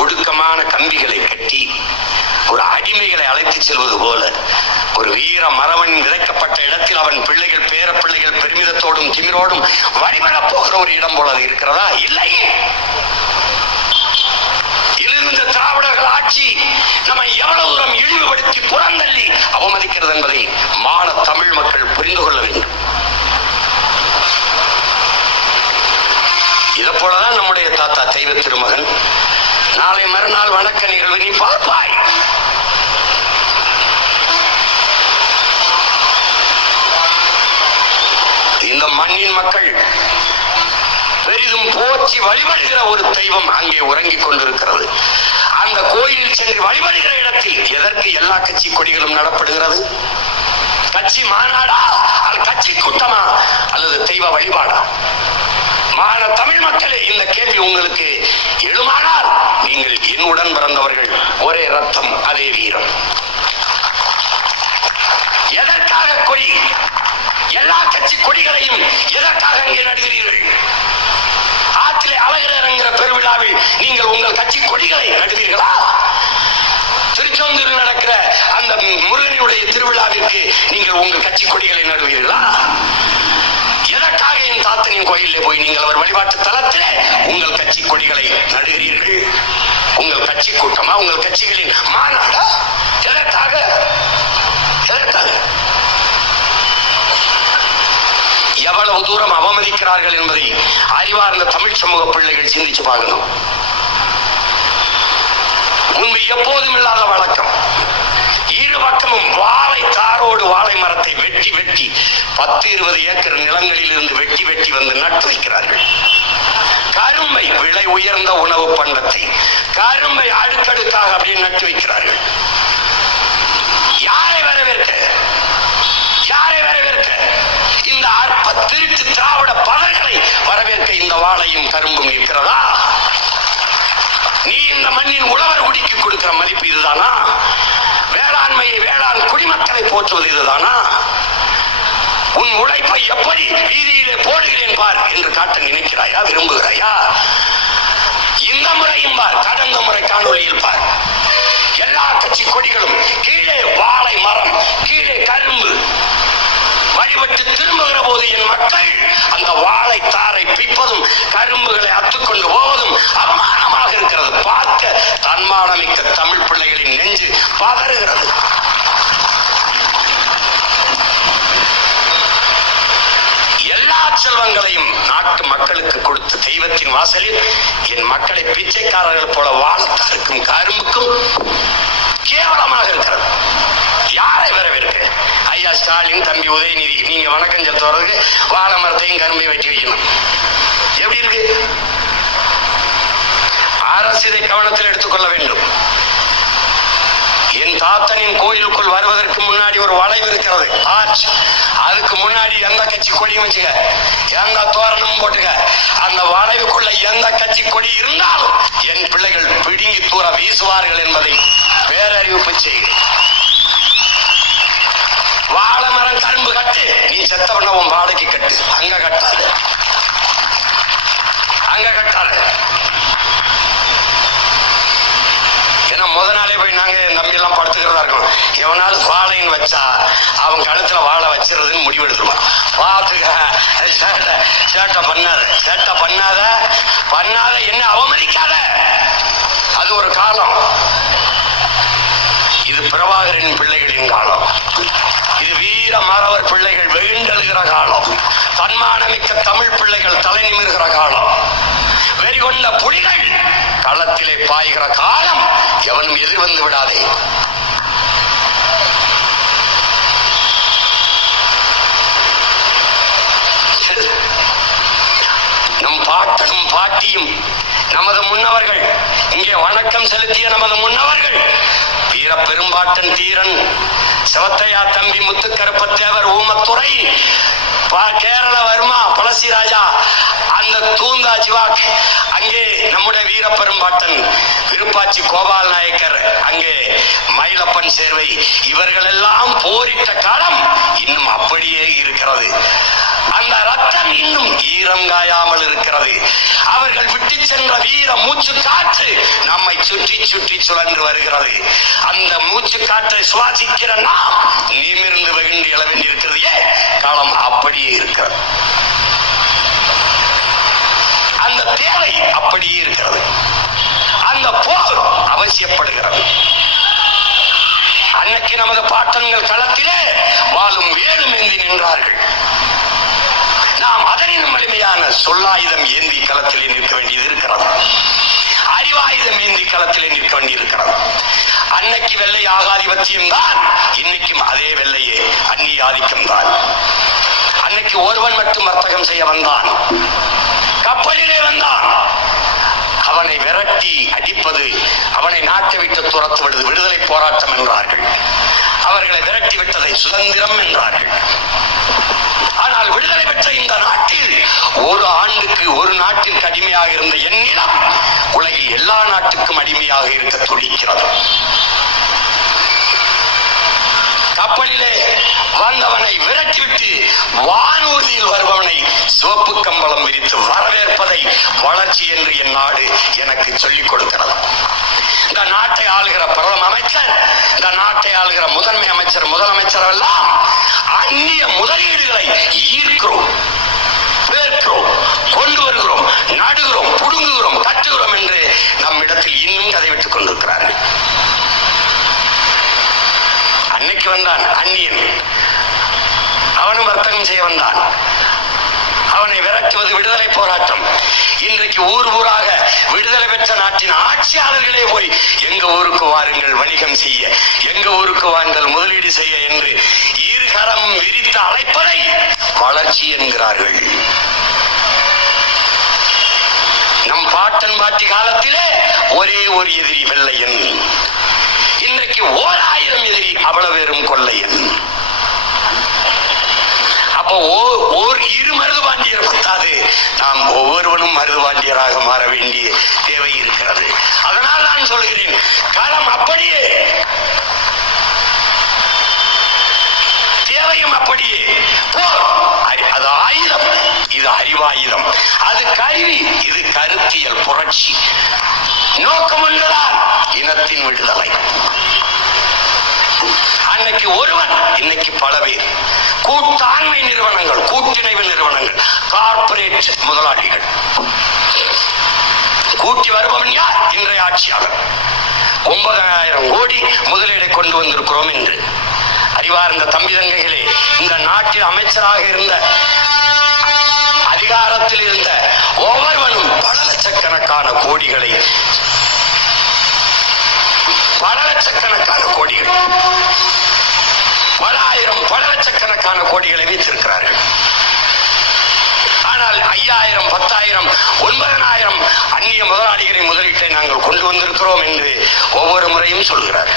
ஒடுக்கமான கம்பிகளை கட்டி ஒரு அடிமைகளை அழைத்து செல்வது போல ஒரு வீர மறவன் விதைக்கப்பட்ட இடத்தில் அவன் பிள்ளைகள் பேர பிள்ளைகள் பெருமிதத்தோடும் திமிரோடும் வழிபடப் போகிற ஒரு இடம் போல இருக்கிறதா? இல்லை. இருந்து திராவிடர்கள் ஆட்சி நம்மை எவ்வளவு தூரம் இழிவுபடுத்தி புறந்தள்ளி அவமதிக்கிறது என்பதை மான தமிழ் மக்கள் புரிந்து கொள்ள வேண்டும். இதை போலதான் நம்முடைய தாத்தா தெய்வ திருமகன் நாளை மறுநாள் வணக்க நிகழ்வு நீ பார்ப்பாய். இந்த மண்ணின் மக்கள் பெரிதும் போற்றி வழிபடுகிற ஒரு தெய்வம் அங்கே உறங்கிக் கொண்டிருக்கிறது. அந்த கோயிலில் சென்று வழிபடுகிற இடத்தில் எதற்கு எல்லா கட்சி கொடிகளும் நடப்படுகிறது? கட்சி மாநாடா, அல்லது கட்சி கூட்டமா, அல்லது தெய்வ வழிபாடா? மான தமிழ் மக்களே, இந்த கேள்வி உங்களுக்கு எழுமானால் நீங்கள் என்னுடன் பிறந்தவர்கள், ஒரே ரத்தம் அதே வீரம். எதற்காக கொடி? எல்லா கட்சி கொடிகளையும் எதற்காக அங்கே நடுகிறீர்கள்? ஆற்றிலே அழகர் என்கிற பெருவிழாவில் நீங்கள் உங்கள் கட்சி கொடிகளை நடுவீர்களா? திருச்செந்தூரில் நடக்கிற அந்த முருகனுடைய திருவிழாவிற்கு நீங்கள் உங்கள் கட்சி கொடிகளை நடுவீர்களா? எதற்காக என் தாத்தனின் கோயிலே போய் நீங்கள் அவர் வழிபாட்டு தலத்திலே உங்கள் கட்சி கொடிகளை நடுகிறீர்கள்? உங்கள் கட்சி கூட்டமா, உங்கள் கட்சிகளின் மாநாடா? எதற்காக? எதற்காக? எவ்வளவு தூரம் அவமதிக்கிறார்கள் என்பதை அறிவார்ந்த தமிழ் சமூக பிள்ளைகள் சிந்திச்சு பார்க்கணும். முன்பு எப்போதும் இல்லாத வழக்கம், இரு பக்கமும் வாழை தாரோடு வாழை மரத்தை வெட்டி வெட்டி 10-20 ஏக்கர் நிலங்களில் இருந்து வெட்டி வெட்டி வந்து நட்டு வைக்கிறார்கள். கரும்பை, விலை உயர்ந்த உணவு பண்டத்தை, கரும்பை அடுக்கடுக்காக அப்படியே நட்டு வைக்கிறார்கள். யாரை வரவேற்க? யாரை வரவேற்க? இந்த அற்ப திருட்டு திராவிட பதர்களை வரவேற்க இந்த வாழையும் கரும்பும் இருக்கிறதா? நீ இந்த மண்ணின் உழவர் குடிக்கு கொடுக்கிற மதிப்பு இதுதானா? வேளாண்மையை, வேளாண் குடிமக்களை போற்றுவது இதுதானா? உன் உழைப்பை எப்படி வீதியிலே போடுகிறேன் பார் என்று காட்ட நினைக்கிறாயா, விரும்புகிறாயா? இந்த முறையும் பார், கடந்த முறை காணொலியில் பார், எல்லா கட்சி கொடிகளும் கீழே வாழை மரம், கீழே கரும்பு. வழிபட்டு திரும்புகிற போது என் மக்கள் அந்த வாழை தாரை பிப்பதும் கரும்புகளை அத்துக்கொண்டு போவதும் அவமானமாக இருக்கிறது. பார்க்க தன்மானமிக்க தமிழ் பிள்ளைகளின் நெஞ்சு பதறுகிறது. எல்லா செல்வங்களையும் நாட்டு மக்களுக்கு கொடுத்து தெய்வத்தின் வாசலில் என் மக்களை பிச்சைக்காரர்கள் போல வாழத்தாருக்கும் கரும்புக்கும் கேவலமாக இருக்கிறது. யாரை வரவேற்க? ஐயா ஸ்டாலின், தம்பி உதயநிதி, நீங்க வணக்கம் செலுத்துறதுக்கு வாழை மரத்தையும் கரும்பையும் வெட்டி வைக்கணும். எப்படி இருக்கு? அரசு இதை கவனத்தில் எடுத்துக்கொள்ள வேண்டும். என் தாத்தனின் கோயிலுக்குள் வருவதற்கு முன்னாடி ஒரு வளைவு இருக்கிறது, ஆர்ச். அதுக்கு முன்னாடி எந்த கட்சி கொடியும் வச்சுக்க, எந்த தோரணமும் போட்டுக்க. அந்த வளைவுக்குள்ள எந்த கட்சி கொடி இருந்தாலும் என் பிள்ளைகள் பிடுங்கி தூர வீசுவார்கள் என்பதை பேரறிவிப்பு செய்கிறேன். வாழை மரம் கரும்பு கட்டு, நீ செத்த பண்ண உன் வாழைக்கு கட்டு, அங்க கட்டாது, அங்க கட்டாது. ஏன்னா முத நாளே போய் நாங்க நம்பி எல்லாம் படுத்துக்கிறதா இருக்கோம். எவனாலும் வாழைன்னு வச்சா அவன் கழுத்துல வாழை வச்சிருதுன்னு முடிவெடுத்துருவான். பார்த்துக்க, சேட்டை பண்ணாத, சேட்டை பண்ணாத, பண்ணாத, என்ன அவமதிக்காத. அது ஒரு காலம். இது பிரபாகரின் பிள்ளைகளின் காலம். இது வீர மறவர் பிள்ளைகள் வெகுண்டெழுகிற காலம். தன்மானமிக்க தமிழ் பிள்ளைகள் தலை நிமிர்கிற காலம். வெறிகொண்ட புலிகள் களத்திலே பாய்கிற காலம். எவனும் எதிர்வந்து விடாதே. நம் பாட்டனும் பாட்டியும் நமது முன்னவர்கள், இங்கே வணக்கம் செலுத்திய நமது முன்னவர்கள் வீர பெரும்பாட்டன் தீரன், சிவத்தையா தம்பி முத்துக்கருப்பத்தேவர், ஊமத்துறை, கேரள வர்மா, பழசி ராஜா, அந்த தூந்தா ஜிவாக், அங்கே நம்முடைய வீர பெரும்பாட்டன் விருப்பாச்சி கோபால் நாயக்கர், அங்கே மயிலப்பன் சேர்வை, இவர்கள் எல்லாம் போரிட்ட காலம் இன்னும் அப்படியே இருக்கிறது. அந்த ரத்தம் இன்னும் ஈரம் காயாமல் இருக்கிறது. அவர்கள் விட்டு சென்ற வீர மூச்சு காற்று நம்மை சுற்றி சுற்றி சுழன்று வருகிறது. அந்த மூச்சு காற்றை சுவாசிக்கிற நாம் நீமிருந்து வெகுண்டு எழ வேண்டியிருக்கிறது. காலம் அப்படியே இருக்கிறது. அந்த தேவை அப்படியே இருக்கிறது. அந்த போர் அவசியப்படுகிறது. அன்னைக்கு நமது பாட்டன்கள் களத்திலே வாழும் வேலும் ஏந்தி நின்றார்கள். நாம் அதனினும் வலிமையான சொல்லாயுதம் ஏந்தி களத்திலே நிற்க வேண்டியது இருக்கிறது. அறிவாயுதம் ஏந்தி களத்திலே நிற்க வேண்டியிருக்கிறது. அன்னைக்கு வெள்ளை ஆகாதிபத்தியம் தான், இன்னைக்கும் அதே வெள்ளையே அந்நிய ஆதிக்கம் தான். அன்னைக்கு ஒருவன் மட்டும் வர்த்தகம் செய்ய வந்தான், கப்பலிலே வந்தான். அவனை விரட்டி அடிப்பது, அவனை நாட்டை விட்டு துரத்துவிடுவது விடுதலை போராட்டம் என்றார்கள். அவர்களை விரட்டி விட்டதை சுதந்திரம் என்றார்கள். ஆனால் விடுதலை பெற்ற இந்த நாட்டில் ஒரு ஆண்டுக்கு ஒரு நாட்டிற்கு அடிமையாக இருந்த என்னிடம் உலகில் எல்லா நாட்டுக்கும் அடிமையாக இருக்க துடிக்கிறது. கப்பலிலே வந்தவனை விரட்டிவிட்டு வானூர்தியில் வருபவனை சிவப்பு கம்பளம் விரித்து வரவேற்பதை வளர்ச்சி என்று என் நாடு எனக்கு சொல்லிக் கொடுக்கிறது. இந்த நாட்டை ஆளுகிற பிரதம அமைச்சர், இந்த நாட்டை ஆளுகிற முதன்மை அமைச்சர், முதலமைச்சர் எல்லாம் அந்நிய முதலீடுகளை ஈர்க்கிறோம், பேர்க்கிறோம், கொண்டு வருகிறோம், நடுகிறோம், புடுங்குகிறோம், தட்டுகிறோம் என்று நம்மிடத்தில் இன்னும் கதை விட்டுக் கொண்டிருக்கிறார்கள். அன்னைக்கு வந்தான் அந்நியன், அவனும் வர்த்தகம் செய்ய வந்தான். அவனை விரட்டுவது விடுதலை போராட்டம். இன்றைக்கு ஊர் ஊராக விடுதலை பெற்ற நாட்டின் ஆட்சியாளர்களே போய் எங்க ஊருக்கு வாருங்கள் வணிகம் செய்ய, எங்க ஊருக்கு வாருங்கள் முதலீடு செய்ய என்று இருகரம் விரித்து அழைப்பதை வளர்ச்சி என்கிறார்கள். நம் பாட்டன் பாட்டி காலத்திலே ஒரே ஒரு எதிரி வெள்ளையன், இன்றைக்கு 1000 எதிரி அவ்வளவு வெறும் கொள்ளையன். அப்போ இரு மருதுபாண்டியர் பத்தாது, நாம் ஒவ்வொருவனும் மருதுபாண்டியராக மாற வேண்டிய தேவை இருக்கிறது. அதனால் நான் சொல்கிறேன், காலம் அப்படியே, தேவையும் அப்படியே. போர் அது ஆயுதம், இது அறிவாயுதம். அது கருவி, இது கருத்தியல் புரட்சி. நோக்கம் ஒன்றுதான், இனத்தின் விடுதலை. அன்னைக்கு ஒருவன், இன்னைக்கு பல பேர். கூட்டாண்மை நிறுவனங்கள், கூட்டிணைவு நிறுவனங்கள், கார்ப்பரேட் முதலாளிகள். கூட்டி வருபவன் யார்? இன்றைய ஆட்சியாளர். 9000 கோடி முதலீடை கொண்டு வந்திருக்கிறோம் என்று அறிவார்ந்த தம்பி தங்கைகளே, இந்த நாட்டில் அமைச்சராக இருந்த, அதிகாரத்தில் இருந்த ஒவ்வொருவனும் பல லட்சக்கணக்கான கோடிகளை, பல லட்சக்கணக்கான கோடிகள், பல ஆயிரம், பல லட்சக்கணக்கான கோடிகளை வைத்திருக்கிறார்கள். ஆனால் 5000, 10,000, 9,000 அந்நிய முதலாளிகளின் முதலீட்டை நாங்கள் கொண்டு வந்திருக்கிறோம் என்று ஒவ்வொரு முறையும் சொல்கிறார்.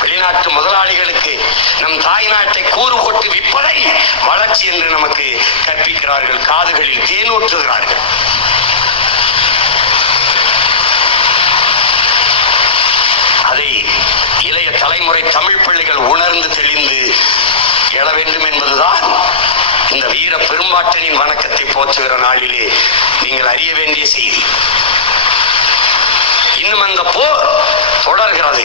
வெளிநாட்டு முதலாளிகளுக்கு நம் தாய் நாட்டை கூறு போட்டு விற்பதை வளர்ச்சி என்று நமக்கு கற்பிக்கிறார்கள், காதுகளில் தேனூற்றுகிறார்கள். அதை இளைய தலைமுறை தமிழ் பிள்ளைகள் உணர்ந்து தெளிந்து எழ வேண்டும் என்பதுதான் இந்த வீர பெரும்பாட்டனின் வணக்கத்தை போற்றுகிற நாளிலே நீங்கள் அறிய வேண்டிய செய்தி. இன்னும் அந்த போர் தொடர்கிறது.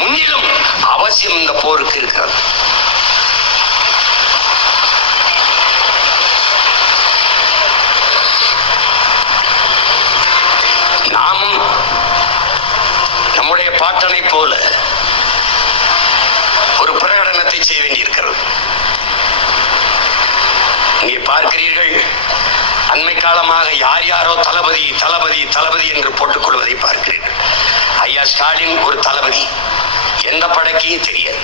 முன்னிலும் அவசியம் இந்த போருக்கு இருக்கிறது. நாமும் நம்முடைய பாட்டனை போல ஒரு பிரகடனத்தை செய்ய வேண்டியிருக்கிறது. இங்கே பார்க்கிறீர்கள், அண்மை காலமாக யார் யாரோ தளபதி தளபதி தளபதி என்று போட்டுக் கொள்வதை பார்க்கிறீர்கள். ஐயா ஸ்டாலின் ஒரு தளபதி, எந்த படைக்கு தெரியாது,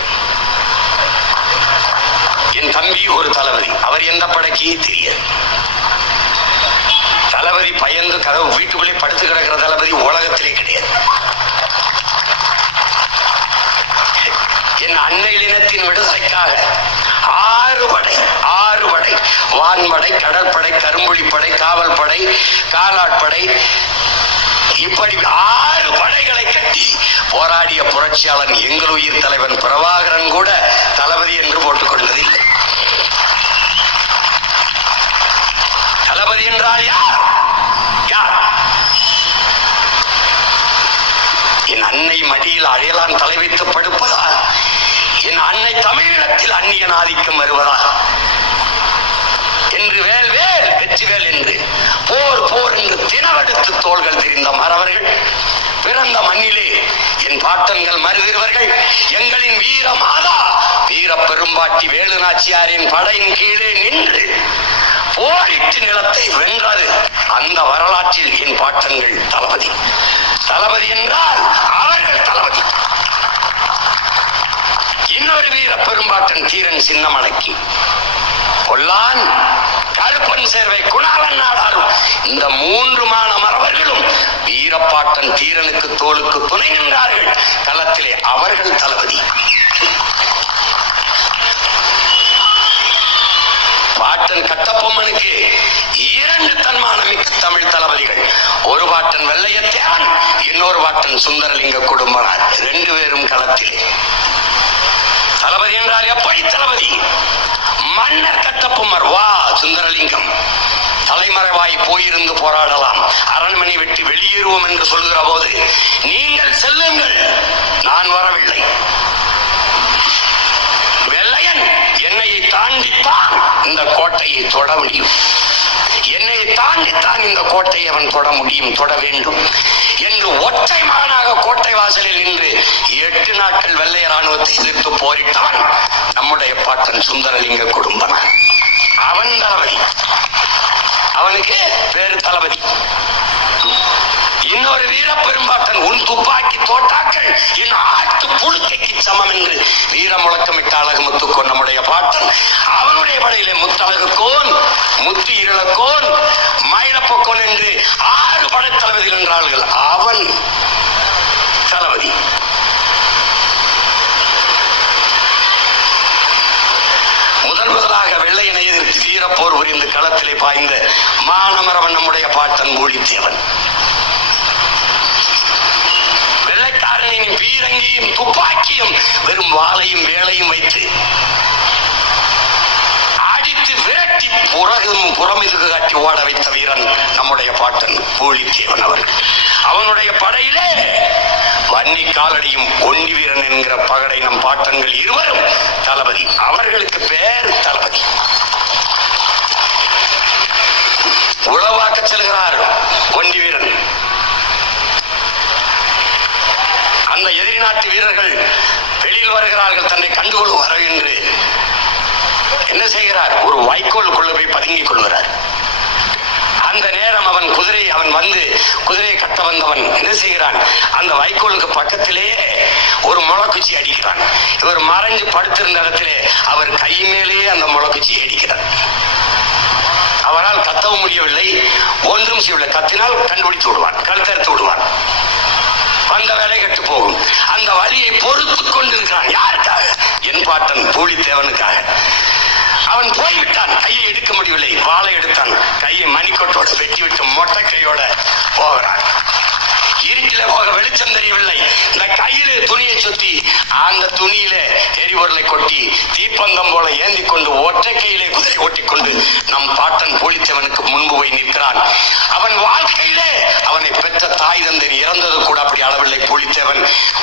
என் தம்பி ஒரு தளபதி, அவர் எந்த படைக்கு தெரியாது. தளபதி பயந்து கதவு வீட்டுக்குள்ளே படுத்து கிடக்கிற தளபதி உலகத்திலே கிடையாது. என் அன்னையினத்தின் விடுதலைக்காக 6 படை வான்படை, கடற்படை, கரும்புலிப்படை, காவல் படை, காலாட்படை, இப்படி 6 படைகளை கட்டி போராடிய புரட்சியாளன் எங்கள் உயிர் தலைவன் பிரபாகரன் கூட தளபதி என்று போட்டுக் கொள்வதில்லை. தளபதி என்றால் யார்? என் அன்னை மடியில் அழையலான் தலை வைத்து படுப்பதால், என் அன்னை தமிழகத்தில் அந்நியன் ஆதிக்கம் வருவதால் என்று வேல் வேல் வெற்றிவேல் என்று போர் போர் என்று தினவெடுத்து தோள்கள் தெரிந்த மறவர்கள் பிறந்த மண்ணிலே என் பாட்டன்கள் மருதிருவர்கள் எங்களின் வீர மாதா வீர பெரும்பாட்டி வேலு நாச்சியாரின் படையின் கீழே நின்று போரிட்டு நிலத்தை வென்றது. அந்த வரலாற்றில் என் பாட்டன்கள் தளபதி. தளபதி என்றால் அவர்கள் தளபதி. இன்னொரு வீர பெரும்பாட்டன் தீரன் சின்னமலைக்கு கொல்லான், கருப்பன் சேர்வை, குணாளன் நாடாரும் இந்த 3 மாணவர்களும் வீரப்பாட்டன் தீரனுக்கு தோளுக்கு துணை நின்றார்கள் களத்திலே. அவர்கள் தளபதி. பாட்டன் கட்டபொம்மனுக்கு 2 தன்மானமிக்க தமிழ் தளபதிகள். ஒரு பாட்டன் வெள்ளையத்தேவன், இன்னொரு பாட்டன் சுந்தரலிங்க குடும்பனார். 2 பேரும் களத்திலே. தளபதி என்றால் எப்படி தளபதி? மன்னர் கட்டபொம்மர் வா சுந்தரலிங்கம் தலைமறைவாய் போயிருந்து போராடலாம், அரண்மனை விட்டு வெளியேறுவோம் என்று சொல்கிற போது நீங்கள் செல்லுங்கள், நான் வரவில்லை. வெள்ளையன் என்னையை தாண்டித்தான் இந்த கோட்டையை தொட முடியும், என்னை தாண்டித்தான் இந்த கோட்டையை அவன் தொட முடியும், தொட வேண்டும் என்று ஒற்றை மகனாக கோட்டை வாசலில் நின்று 8 நாட்கள் வெள்ளைய ராணுவத்தை எதிர்த்து போரிட்டவன் நம்முடைய பாட்டன் சுந்தரலிங்க குடும்பனார். அவன் தளபதி. அவனுக்கு வேறு தளபதி. இன்னொரு வீர பெரும்பாட்டன் உன் துப்பாக்கி தோட்டாக்கள் என் ஆட்டு புழுக்கைக்கு சமம் என்று வீர முழக்கமிட்ட அழகுமுத்துக்கோன் நம்முடைய பாட்டன். அவனுடைய படையிலே முத்தழகுக்கோன், முத்து இருளக்கோன், மயிலப்பக்கோன் என்று 6 படை தளபதிகள் என்றார்கள். அவன் தளபதி. முதலாக வெள்ளையனை எதிர்த்து வீரப்போர் புரிந்து களத்திலே பாய்ந்த மானமரவன் நம்முடைய பாட்டன் பூலித்தேவன். வெள்ளைக்காரனின் பீரங்கியும் துப்பாக்கியும் வெறும் வாளையும் வேளையும் வைத்து அடித்து விரட்டி புறமிதுகு காட்டி ஓட வைத்த வீரன் நம்முடைய பாட்டன் பூலித்தேவன் அவர்கள். அவனுடைய படையிலே வன்னி காலடியும் ஒன்னி வீரன் என்கிற பகடை நம் பாட்டன்கள் 2 தளபதி. அவர்களுக்கு பேர் தளபதி. உளவாக்க செல்கிறார் ஒன்னி வீரன். அந்த எதிரி நாட்டு வீரர்கள் வெளியில் வருகிறார்கள், தன்னை கண்டுகொள்வார் என்று என்ன செய்கிறார்? ஒரு வைக்கோலுக்குள்ள போய் பதுங்கிக் கொள்கிறார். அந்த நேரம் அவன் வந்து குதிரையை கட்ட வந்தவன் என்ன செய்கிறான்? அந்த வைக்கோலுக்கு பக்கத்திலே ஒரு முளக்குச்சி அடிக்கிறான். இவர் மறைஞ்சு படுத்திருந்த இடத்திலே அவர் கை மேலேயே அந்த முளக்குச்சியை அடிக்கிறார். அவரால் கத்தவும் முடியவில்லை, ஒன்றும் செய்யவில்லை. கத்தினால் கண்டுபிடித்து விடுவான், கழுத்தறுத்து விடுவான், வந்த வேலை கெட்டு போகும். அந்த வலியை பொறுத்துக் கொண்டிருக்கிறான். யாருக்காக? என் பாட்டன் பூலித்தேவனுக்காக. அவன் போய்விட்டான், கையை எடுக்க முடியவில்லை, வாளை எடுத்தான், கையை மணிக்கொட்டோடு வெட்டிவிட்டு மொட்டை கையோட போகிறான். இருட்டில போக வெளிச்சம் தெரியவில்லை. இந்த கையில துணியை சுத்தி அந்த துணியில எரிபொருளை கொட்டி தீப்பந்தம் போல ஏந்தி கொண்டு ஒற்றை கையிலே குதிரை ஓட்டிக்கொண்டு நம் பாட்டன் பூலித்தேவனுக்கு முன்பு போய் நிற்கிறான். அவன் வாழ்க்கையிலே அவனை பெற்ற தாய் தந்தை இறந்தது கூட அப்படி அளவில்லை. பூலித்தேவன்,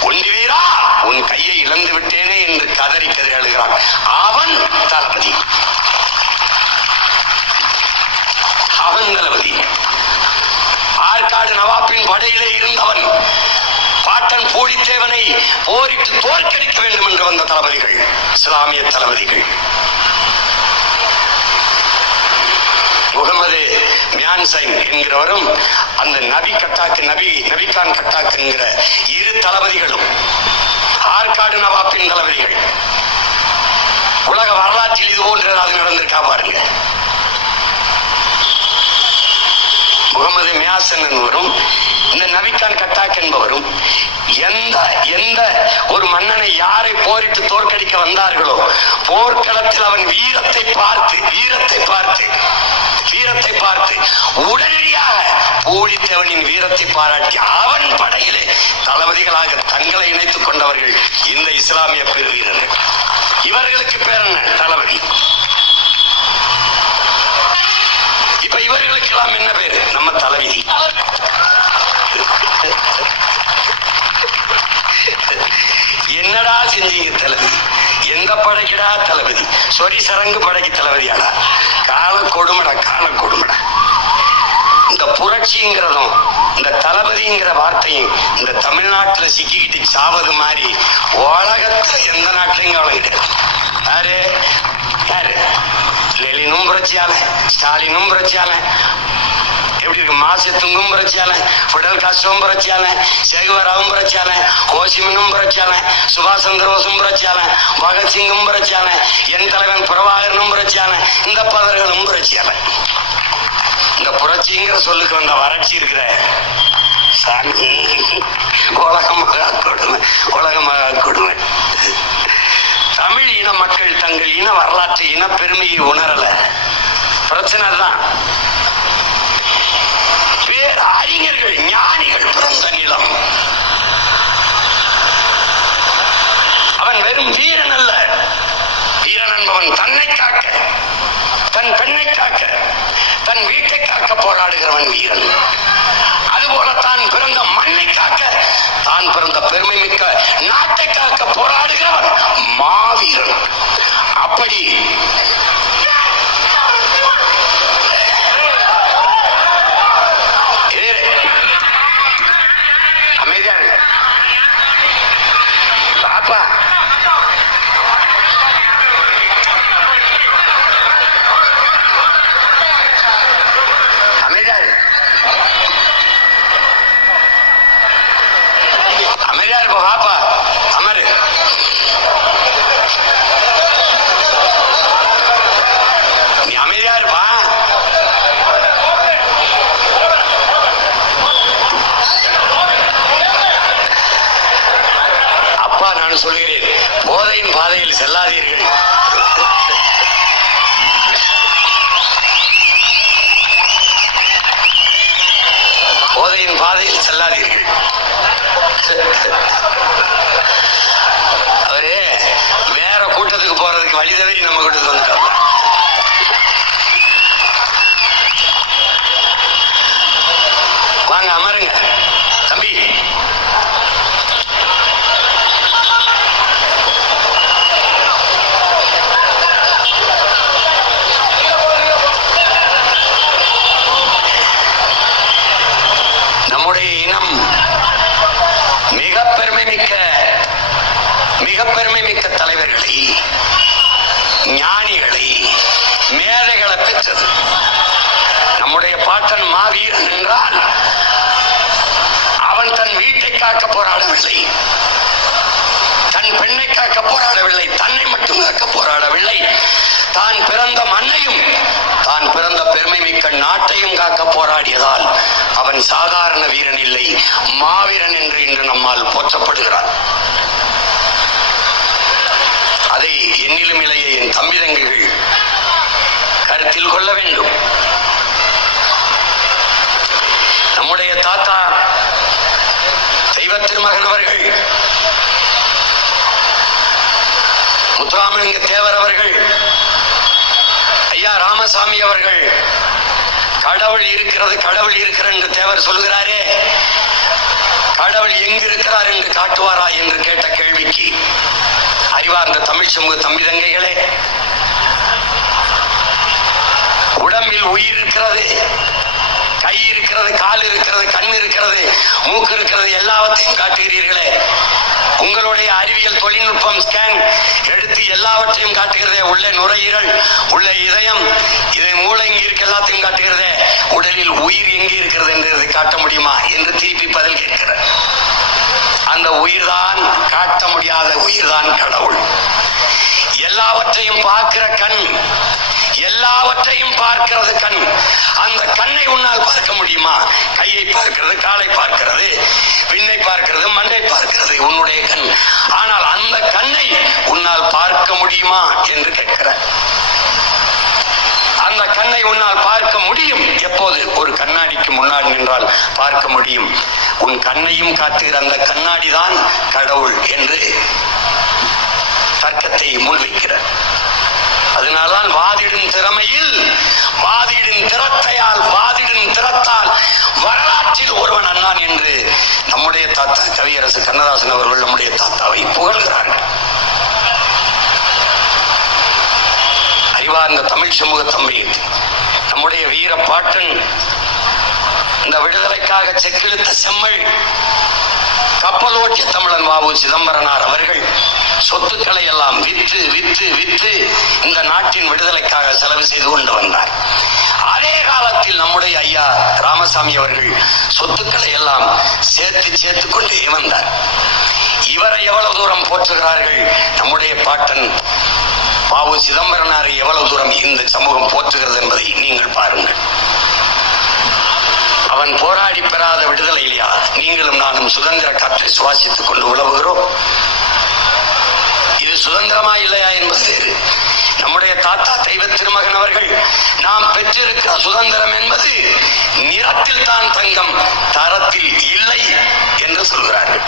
ஒண்டி வீரா உன் கையை இழந்து விட்டேனே என்று கதறி கதறி அழுகிறான். அவன் தளபதி. அவன் தளபதி. ஆற்காடு நவாப்பின் படையிலே இருந்தவன் பாட்டன் பூலித்தேவனை போரிட்டு தோற்கடிக்க வேண்டும் என்று வந்த தளபதிகள், இஸ்லாமிய தளபதிகள். முகமது மியான்சைன் என்கிறவரும் அந்த நபிகான் கட்டாக் என்கிற 2 தளபதிகளும் ஆற்காடு நவாப்பின் தளபதிகள். உலக வரலாற்றில் இது போன்ற அது நடந்திருக்கா பாருங்க. முகமது மியாசன் என்பவரும் இந்த நபிகான் கட்டாக் என்பவரும் எந்த ஒரு மன்னனை யாரை போரிட்டு தோற்கடிக்க வந்தார்களோ போர்க்களத்தில் அவன் வீரத்தை பார்த்து உடனடியாக பூலித்தேவனின் வீரத்தை பாராட்டி அவன் படையிலே தளபதிகளாக தங்களை இணைத்துக் கொண்டவர்கள் இந்த இஸ்லாமிய பெருவீரர்கள். இவர்களுக்கு பேர் என்ன? தளபதி. இப்ப இவர்களுக்கெல்லாம் என்ன பேரு? நம்ம தலைவிதி. என்னடா செஞ்சீங்க தளபதி? எந்த படைக்குடா தளபதி? சொரி சரங்கு படைக்கு தளபதியாடா? கால கொடுமடா. இந்த புரட்சிங்கிறதும் இந்த தளபதிங்கிற வார்த்தையும் இந்த தமிழ்நாட்டில் சிக்கிக்கிட்டு சாவது மாதிரி உலகத்துல எந்த நாட்டிலையும் அவ்வளவு கிடையாது. யாரு? லெனினும் புரட்சியாளன், ஸ்டாலினும் புரட்சியாளன், எப்படி இருக்கு? மாசத்துங்கும் புரட்சியாளன், பிடல் காஸ்ட்ரோவும் புரட்சியாளன், சேகுவராவும் புரட்சியாளன், ஹோசிமினும் புரட்சியாளன், சுபாஷ் சந்திர போஸும் புரட்சியாளன், பகத்சிங்கும் புரட்சியாளன், என் தலைவன் பிரபாகரனும் புரட்சியாளன், இந்த பதர்களும் புரட்சியாளன். இந்த புரட்சிங்கிற சொல்லுக்கு வந்த வறட்சி இருக்கிற உலகமாக கொடுமை. தமிழ் இன மக்கள் தங்கள் இன வரலாற்று இன பெருமையை உணரல. பிரச்சனை தான். பேர் அறிஞர்கள் ஞானிகள் பிறந்த நிலம். அவன் வெறும் வீரன் அல்ல. வீரன் என்பவன் தன்னை காக்க, தன் பெண்ணை காக்க, தன் வீட்டை காக்க போராடுகிறவன் வீரன். அதுபோல தான் பிறந்த மண்ணை காக்க, தான் பிறந்த பெருமை மிக்க நாட்டை காக்க போராடுகிறவன் மாவீரன். அப்படி அமைதியாக பாப்பா பாப்பா அமரு. நீ அமைதியா இருப்பா. அப்பா நான் சொல்கிறேன், போதையின் பாதையில் செல்லாதீர்கள். போதையின் பாதையில் செல்லாதீர்கள். அவரு வேற கூட்டத்துக்கு போறதுக்கு வழி தவறி நம்ம கூட்டத்துக்கு வந்துட்டோம். வாங்க அமருங்க தம்பி. நம்முடைய இனம் மிக பெருமை மிக்க தலைவர்களை, ஞானிகளை, மேதைகளை பெற்றது. நம்முடைய பாட்டன் மாவீரன் என்றால் அவன் தன் வீட்டை காக்க போராடவில்லை, தன் பெண்ணை காக்க போராடவில்லை, தன்னை மட்டும் காக்க போராடவில்லை, தான் பிறந்த மண்ணையும் தான் பிறந்த பெருமை மிக்க நாட்டையும் காக்க போராடியதால் அவன் சாதாரண வீரன் இல்லை, மாவீரன் என்று இன்று நம்மால் போற்றப்படுகிறான். அதை என்னிலும் இளைய என் தம்பி தங்கைகள் கருத்தில் கொள்ள வேண்டும். நம்முடைய தாத்தா தெய்வ திருமகன் அவர்கள், முத்துராமலிங்க தேவர் அவர்கள், ஐயா ராமசாமி அவர்கள் கடவுள் இருக்கிறது என்று தேவர் சொல்கிறாரே, கடவுள் எங்கு இருக்கிறார் என்று காட்டுவாரா என்று கேட்ட கேள்விக்கு அறிவார்ந்த தமிழ் சமூக தம்பி தங்கைகளே, உடம்பில் உயிர் இருக்கிறது, கை இருக்கிறது, கால் இருக்கிறது, கண் இருக்கிறது, மூக்கு இருக்கிறது, எல்லாவற்றையும் காட்டுகிறீர்களே. உங்களுடைய அறிவியல் தொழில்நுட்பம் ஸ்கேன் எடுத்து எல்லாவற்றையும் காட்டுகிறதே. உள்ளே நுரையீரல், உள்ளே இதயம், இதை மூளை இங்கே இருக்கு, எல்லாத்தையும் காட்டுகிறதே. உடலில் உயிர் எங்கே இருக்கிறது என்று காட்ட முடியுமா என்று திருப்பி பதில் கேட்கிறார். அந்த உயிர்தான், காட்ட முடியாத உயிர்தான் கடவுள். எல்லாவற்றையும் பார்க்கிற கண், எல்லாவற்றையும் பார்க்கிறது கண். அந்த கண்ணை உன்னால் பார்க்க முடியுமா? கையை பார்க்கிறது, காலை பார்க்கிறது, விண்ணை பார்க்கிறது, மண்ணை பார்க்கிறது உன்னுடைய கண். ஆனால் அந்த கண்ணை உன்னால் பார்க்க முடியுமா என்று கேட்கிற. அந்த கண்ணை உன்னால் பார்க்க முடியும். எப்போது? ஒரு கண்ணாடிக்கு முன்னாடி நின்றால் பார்க்க முடியும். உன் கண்ணையும் காட்டுகிற அந்த கண்ணாடி தான் கடவுள் என்று தர்க்கத்தை முன்வைக்கிறார். அதனால்தான் வாதிடும் திறமையில், வாதிடும் திறத்தையால், வாதிடும் திறத்தால் வரலாற்றில் ஒருவன் அண்ணான் என்று நம்முடைய தாத்தா கவியரசு கண்ணதாசன் அவர்கள் நம்முடைய தாத்தாவை புகழ்கிறார்கள். அறிவார்ந்த தமிழ் சமூக தம்பி, நம்முடைய வீர பாட்டன் இந்த விடுதலைக்காக செக்கிழுத்த செம்மல் கப்பல் ஓட்டிய தமிழன் வாவு சிதம்பரனார் அவர்கள் சொத்துக்களை எல்லாம் விற்று விற்று விற்று இந்த நாட்டின் விடுதலைக்காக செலவு செய்து கொண்டு வந்தார். அதே காலத்தில் நம்முடைய ஐயா ராமசாமி அவர்கள் சொத்துக்களை எல்லாம் சேர்த்து கொண்டே வந்தார். இவரை எவ்வளவு தூரம் போற்றுகிறார்கள் நம்முடைய பாட்டன் வாவு சிதம்பரனாரை எவ்வளவு தூரம் இந்த சமூகம் போற்றுகிறது என்பதை நீங்கள் பாருங்கள். அவன் போராடி பெறாத விடுதலை இல்லையா? நீங்களும் நானும் சுதந்திர காற்றை சுவாசித்துக் கொண்டு உழவுகிறோம். இது சுதந்திரமா இல்லையா என்பது நம்முடைய தாத்தா தெய்வ திருமகன் அவர்கள் நாம் பெற்றிருக்கிற சுதந்திரம் என்பது நிறத்தில் தான் தங்கம், தரத்தில் இல்லை என்று சொல்கிறார்கள்.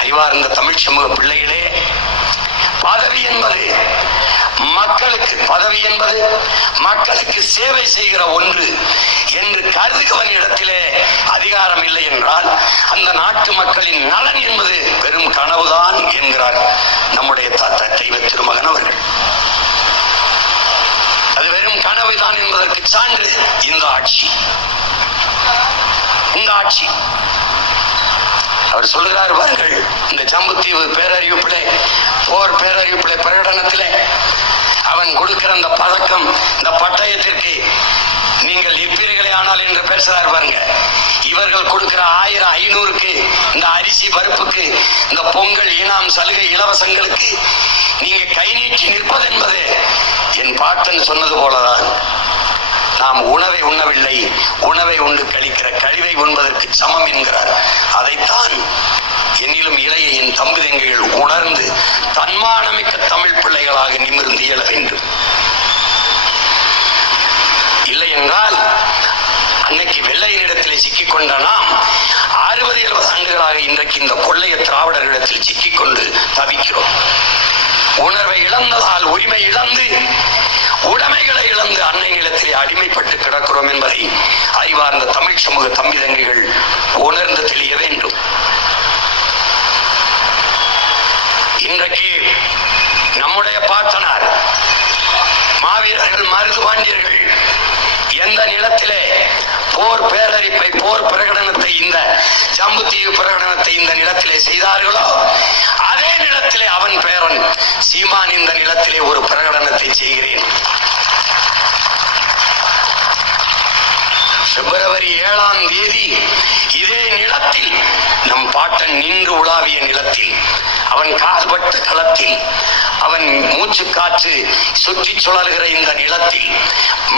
அறிவார்ந்த தமிழ் சமூக பிள்ளைகளே, பதவி என்பது மக்களுக்கு, பதவி என்பது மக்களுக்கு சேவை செய்கிற ஒன்று என்று கருதுகிறவனிடத்திலே அதிகாரம் இல்லை என்றால் அந்த நாட்டு மக்களின் நலன் என்பது வெறும் கனவுதான் என்கிறார் நம்முடைய தாத்தா தெய்வ திருமகன் அவர்கள். அது வெறும் கனவுதான் என்பதற்கு சான்று இந்த ஆட்சி. இந்த ஆட்சி அவர் சொல்லுகிறார் பாருங்கள், இந்த ஜம்புத்தீவு பேரறிவிப்பிலே, போர் பேரறிவிப்பிலே பிரகடனத்திலே அவன் கொடுக்கிற அந்த பதக்கம், இந்த பட்டயத்திற்கு நீங்கள் இருப்பீர்களே ஆனால் என்று பேசுறார் பாருங்க. இவர்கள் கொடுக்கிற 1000 500க்கு, இந்த அரிசி பருப்புக்கு, இந்த பொங்கல் இனாம் சலுகை இலவசங்களுக்கு நீங்க கை நீட்டி நிற்பது என்பது என் பாட்டன் சொன்னது போலதான். நாம் உணவை உண்ணவில்லை, உணவை உண்டு கழிக்கிற கழிவை உண்பதற்கு சமம் என்கிறார். அதைத்தான் என்னிலும் இளைய என் தம்புதங்கைகள் உணர்ந்து தன்மானமிக்க தமிழ் பிள்ளைகளாக நிமிர்ந்து இயல வேண்டும். இல்லை என்றால் அன்னைக்கு வெள்ளையரிடத்திலே சிக்கிக்கொண்ட நாம் 60-70 ஆண்டுகளாக இன்றைக்கு இந்த கொள்ளைய திராவிடர்களிடத்தில் சிக்கிக்கொண்டு தவிக்கிறோம். உணர்வை இழந்ததால் உரிமை இழந்து, உடைமைகளை இழந்து அன்னை நிலத்திலே அடிமைப்பட்டு கிடக்கிறோம் என்பதை அறிவார்ந்த தமிழ் சமூக தம்பிதங்கைகள் உணர்ந்து தெளிய வேண்டும். இன்றைக்கு நம்முடைய பாட்டனார் மாவீரர்கள் மருதுபாண்டியர்கள் எந்த நிலத்திலே போர் பேரறிப்பை, போர் பிரகடனத்தை, இந்த ஜம்புத்தீவு பிரகடனத்தை இந்த நிலத்திலே செய்தார்களோ அதே நிலத்திலே அவன் பேரன் சீமான் இந்த நிலத்திலே ஒரு பிரகடனத்தை செய்கிறேன். பிப்ரவரி 7ஆம் தேதி இதே நிலத்தில், நம் பாட்டன் நின்று உலாவிய நிலத்தில், அவன் கால்பட்ட களத்தில், அவன் மூச்சு காற்று சுற்றி சுழல்கிற இந்த நிலத்தில்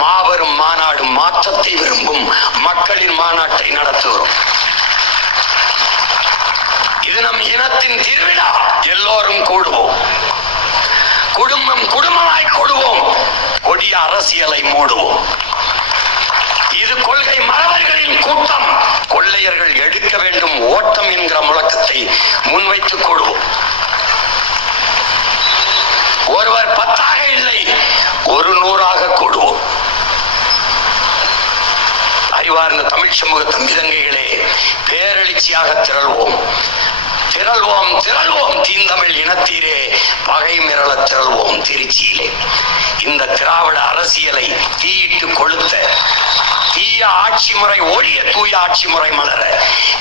மாபெரும் மாநாடு, மாற்றத்தை விரும்பும் மக்களின் மாநாட்டை நடத்துகிறோம். இது நம் இனத்தின் திருவிழா. எல்லோரும் கூடுவோம், குடும்பம் குடும்பமாய் கூடுவோம், கொடிய அரசியலை மூடுவோம். இது கொள்கை மறவர்களின் கூட்டம். கொள்ளையர்கள் எடுக்க வேண்டும் ஓட்டம் என்கிற முழக்கத்தை முன்வைத்து கூடுவோம். ஒருவர் 10ஆக இல்லை, 100ஆக கூடுவோம். அறிவார்ந்த தமிழ் சமூக தம்பிதங்கைகளே, பேரெழுச்சியாக திரள்வோம், திரள்வோம், திரள்வோம். தீந்தமிழ் இனத்தீரே பகை மிரள திரள்வோம் திருச்சியிலே. இந்த திராவிட அரசியலை தீயிட்டு கொளுத்த தீய ஆட்சி முறை ஒழிய தூய ஆட்சி முறை மலர,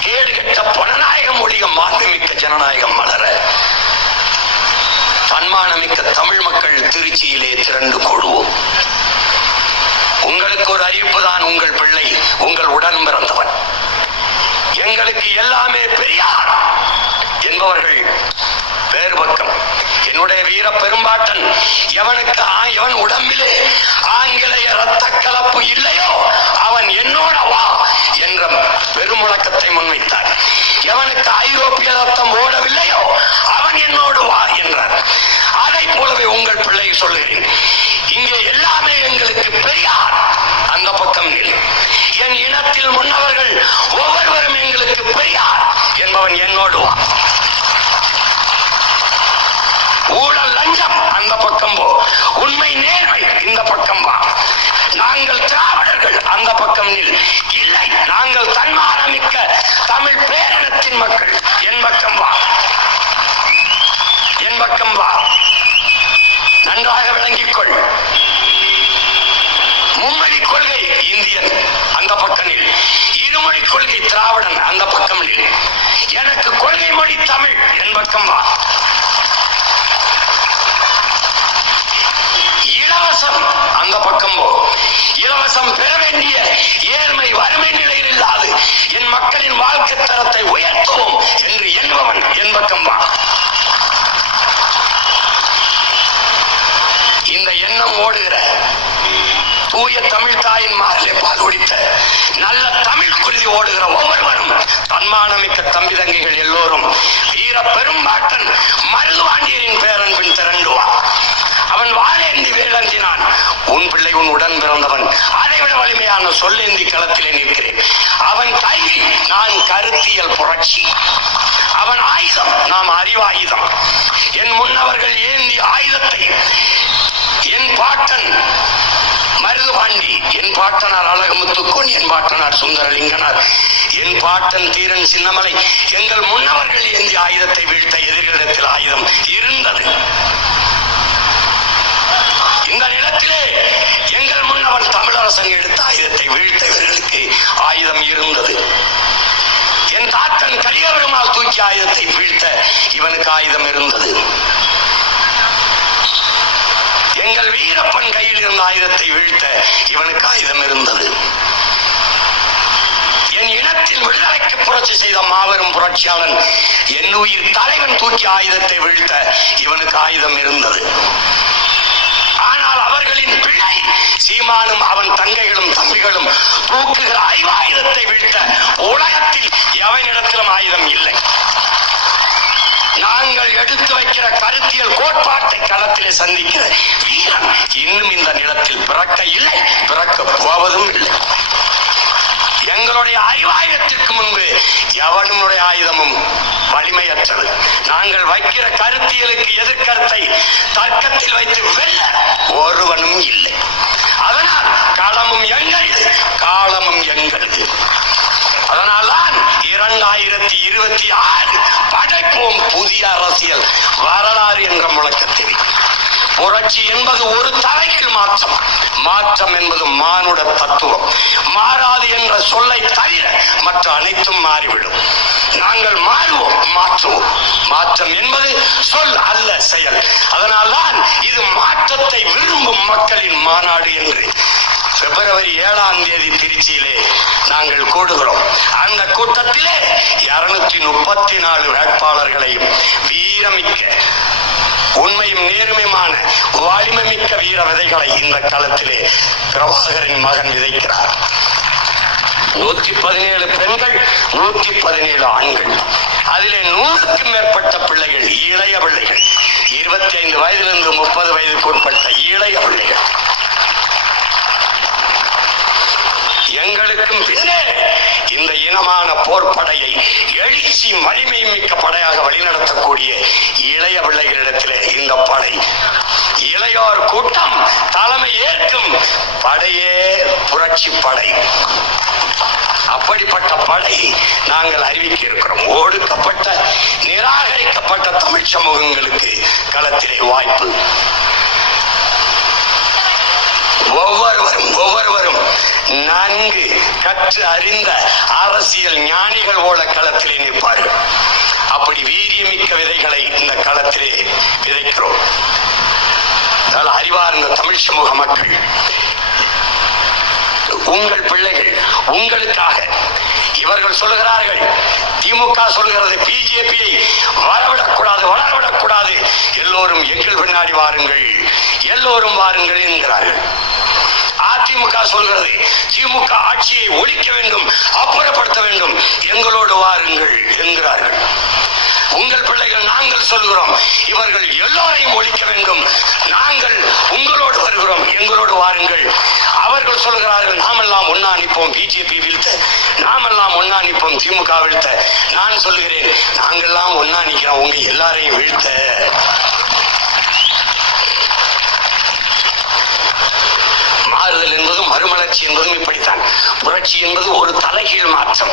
கேடுகட்ட பணநாயகம் ஒழிய மாண்புமிக்க ஜனநாயகம் மலர, தன்மானமிக்க தமிழ் மக்கள் திருச்சியிலே திரண்டு கொள்வோம். உங்களுக்கு ஒரு அறிவிப்பு தான். உங்கள் பிள்ளை, உங்கள் உடன் பிறந்தவன், எங்களுக்கு எல்லாமே பெரியார் என்பவர்கள் வேறு பக்கம் என்னுடைய வீர பெரும்பாட்டன் எவன் உடம்பிலே ஆங்கிலேய இரத்த கலப்பு இல்லையோ அவன் என்னோட வா என்ற பெருமுழக்கத்தை முன்வைத்தார். எவனுக்கு ஐரோப்பிய ரத்தம் ஓடவில்லையோ அவன் என்னோடு வா என்றார். அதை போலவே உங்கள் பிள்ளை சொல்லுகிறேன், இங்கே எல்லாமே எங்களுக்கு பெரியார் அந்த பக்கம் நில். என் இனத்தில் முன்னவர்கள் ஒவ்வொருவரும் எங்களுக்கு பெரியார் என்பவன் என்னோடு வா. ஊழல் லஞ்சம் அந்த பக்கம் போ, உண்மை நேர்மை இந்த பக்கம் வா. நாங்கள் திராவிடர்கள் அந்த பக்கம் நில். இல்லை, நாங்கள் தன்மானமிக்க தமிழ் பேரினத்தின் மக்கள் என் பக்கம் வா, என் பக்கம் வா. நன்றாக விளங்கிக் கொள். மும்மொழி கொள்கை இந்தியன் அந்த பக்கத்தில், இருமொழி கொள்கை திராவிடன் அந்த பக்கம். எனக்கு கொள்கை மொழி தமிழ் என் பக்கம் வா. இலவசம் அந்த பக்கம் போ. இலவசம் பெற வேண்டிய ஏழ்மை வறுமை நிலையில் இல்லாது என் மக்களின் வாழ்க்கை தரத்தை உயர்த்துவோம் என்று எண்ணுபவன் என் பக்கம் வா. இந்த எண்ணம் ஓடுகிற தூய தமிழ் தாயின் மாரிலே பால் குடித்த நல்ல தமிழ் குருதி ஓடுகிற ஒவ்வொருவரும் தன்மானமிக்க தம்பி தங்கைகள் எல்லோரும் வீர பெரும்பாட்டன் மருதுவாண்டியரின் பேரன்பின் திரண்டுவா. அவன் வாழேந்தி வேலந்தினான். உன் பிள்ளை உன் உடன் பிறந்தவன். அதைவிட வலிமையான சொல்லேந்தி களத்திலே நிற்கிறேன். அவன் கைவி, நான் கருத்தியல் புரட்சி. அவன் ஆயுதம், நாம் அறிவாயுதம். என் முன்னவர்கள் ஏந்தி ஆயுதத்தை என் பாட்டன் மருதுபாண்டி, என் பாட்டனார் அழகுமுத்துக்கோன், என் பாட்டனார் சுந்தரலிங்கனார், என் பாட்டன் தீரன் சின்னமலை, எங்கள் முன்னவர்கள் ஏந்தி ஆயுதத்தை வீழ்த்த எதிர்களிடத்தில் ஆயுதம் இருந்தது. இந்த நிலத்திலே எங்கள் முன்னவன் தமிழரசன் எடுத்த ஆயுதத்தை வீழ்த்த இவர்களுக்கு ஆயுதம் இருந்தது. என் தாத்தன் கலியபெருமாள் தூக்கி ஆயுதத்தை வீழ்த்த இவனுக்கு ஆயுதம் இருந்தது. எங்கள் வீரப்பன் கையில் இருந்த ஆயுதத்தை வீழ்த்த இவனுக்கு ஆயுதம் இருந்தது. என் இனத்தின் விடுதலைக்கு புரட்சி செய்த மாபெரும் புரட்சியாளன் என் உயிர் தலைவன் தூக்கி ஆயுதத்தை வீழ்த்த இவனுக்கு ஆயுதம் இருந்தது. ஆனால் அவர்களின் பிள்ளை சீமானும் அவன் தங்கைகளும் தம்பிகளும் தூக்குகிற அறிவாயுதத்தை வீழ்த்த உலகத்தில் எவனிடத்திலும் ஆயுதம் இல்லை. நாங்கள் எடுத்து வைக்கிற கருத்தியல் கோட்பாட்டை களத்திலே சந்திக்கிற வீரன் இன்னும் இந்த நிலத்தில் பிறக்க இல்லை, பிறக்க போவதும் இல்லை. எங்களுடைய அறிவாயுதத்திற்கு முன்பு எவனுடைய ஆயுதமும் வலிமையற்றது. நாங்கள் வைக்கிற கருத்தியலுக்கு எதிர்கருத்தை தர்க்கத்தில் வைத்து வெல்ல ஒருவனும் இல்லை. அதனால் களமும் எங்களது, காலமும் எங்களது. அதனால்தான் 2026 படைப்போம் புதிய அரசியல் வரலாறு என்ற முழக்கத்தில் புரட்சி என்பது ஒரு தலைகள் மாற்றம், மாற்றம் என்பது மானுட தத்துவம். மாறாது என்ற சொல்லை தவிர மற்ற அனைத்தும் மாறிவிடும். நாங்கள் மாறுவோம், மாற்றுவோம். மாற்றம் என்பது சொல் அல்ல, செயல். அதனால்தான் இது மாற்றத்தை விரும்பும் மக்களின் மாநாடு என்று பிப்ரவரி 7ஆம் தேதி திருச்சியிலே நாங்கள் கூடுகிறோம். அந்த கூட்டத்திலே 234 வேட்பாளர்களையும் வீரமிக்க, உண்மையும் நேர்மையுமான வலிமை மிக்க வீர விதைகளை இந்த களத்திலே பிரபாகரின் மகன் விதைக்கிறார். 117 பெண்கள், 117 ஆண்கள். அதிலே 100க்கும் மேற்பட்ட பிள்ளைகள், இளைய பிள்ளைகள், 25 வயதிலிருந்து 30 வயதுக்கு உட்பட்ட இளைய பிள்ளைகள். எங்களுக்கும் பின்னே இந்த இனமான போர்ப்படையை எழுச்சி வலிமை மிக்க படையாக வழிநடத்தக்கூடிய இளைய பிள்ளைகளிடத்திலே இந்த படை, இளையோர் கூட்டம் தலைமை ஏற்கும் படையே புரட்சி படை. அப்படிப்பட்ட படை நாங்கள் அறிவிக்க இருக்கிறோம். ஒடுக்கப்பட்ட, நிராகரிக்கப்பட்ட தமிழ் சமூகங்களுக்கு களத்திலே வாய்ப்பு. ஒவ்வொருவரும் நன்கு கற்று அறிந்த அரசியல் ஞானிகள் போல களத்திலே நிற்பார்கள். அப்படி வீரியமிக்க விதைகளை இந்த களத்திலே விதைக்கிறோம். அறிவார்ந்த தமிழ் சமூக மக்கள், உங்கள் பிள்ளைகள் உங்களுக்காக இவர்கள் சொல்லுகிறார்கள், திமுக சொல்கிறது பிஜேபியை வரவிடக்கூடாது, வளரவிடக்கூடாது, எல்லோரும் எங்கள் பின்னாடி வாருங்கள், எல்லோரும் வாருங்கள் என்கிறார்கள். அதிமுக சொல்கிறது திமுக ஆட்சியை ஒழிக்க வேண்டும், அப்புறப்படுத்த வேண்டும், எங்களோடு வாருங்கள் என்கிறார்கள். உங்கள் பிள்ளைகள் நாங்கள் சொல்கிறோம் இவர்கள் எல்லோரையும் ஒழிக்க வேண்டும், நாங்கள் உங்களோடு வருகிறோம், எங்களோடு வாருங்கள். அவர்கள் சொல்கிறார்கள் நாமெல்லாம் ஒன்னா நிற்போம் பிஜேபி வீழ்த்த, நாமெல்லாம் ஒன்னா நிற்போம் திமுக வீழ்த்த. நான் சொல்லுகிறேன் நாங்கெல்லாம் ஒன்னா நிற்கிறோம் உங்க எல்லாரையும் வீழ்த்த. மாறுதல் என்பதும் மறுமலர்ச்சி என்பதும் இப்படித்தான். புரட்சி என்பது ஒரு தலைகீழ் மாற்றம்.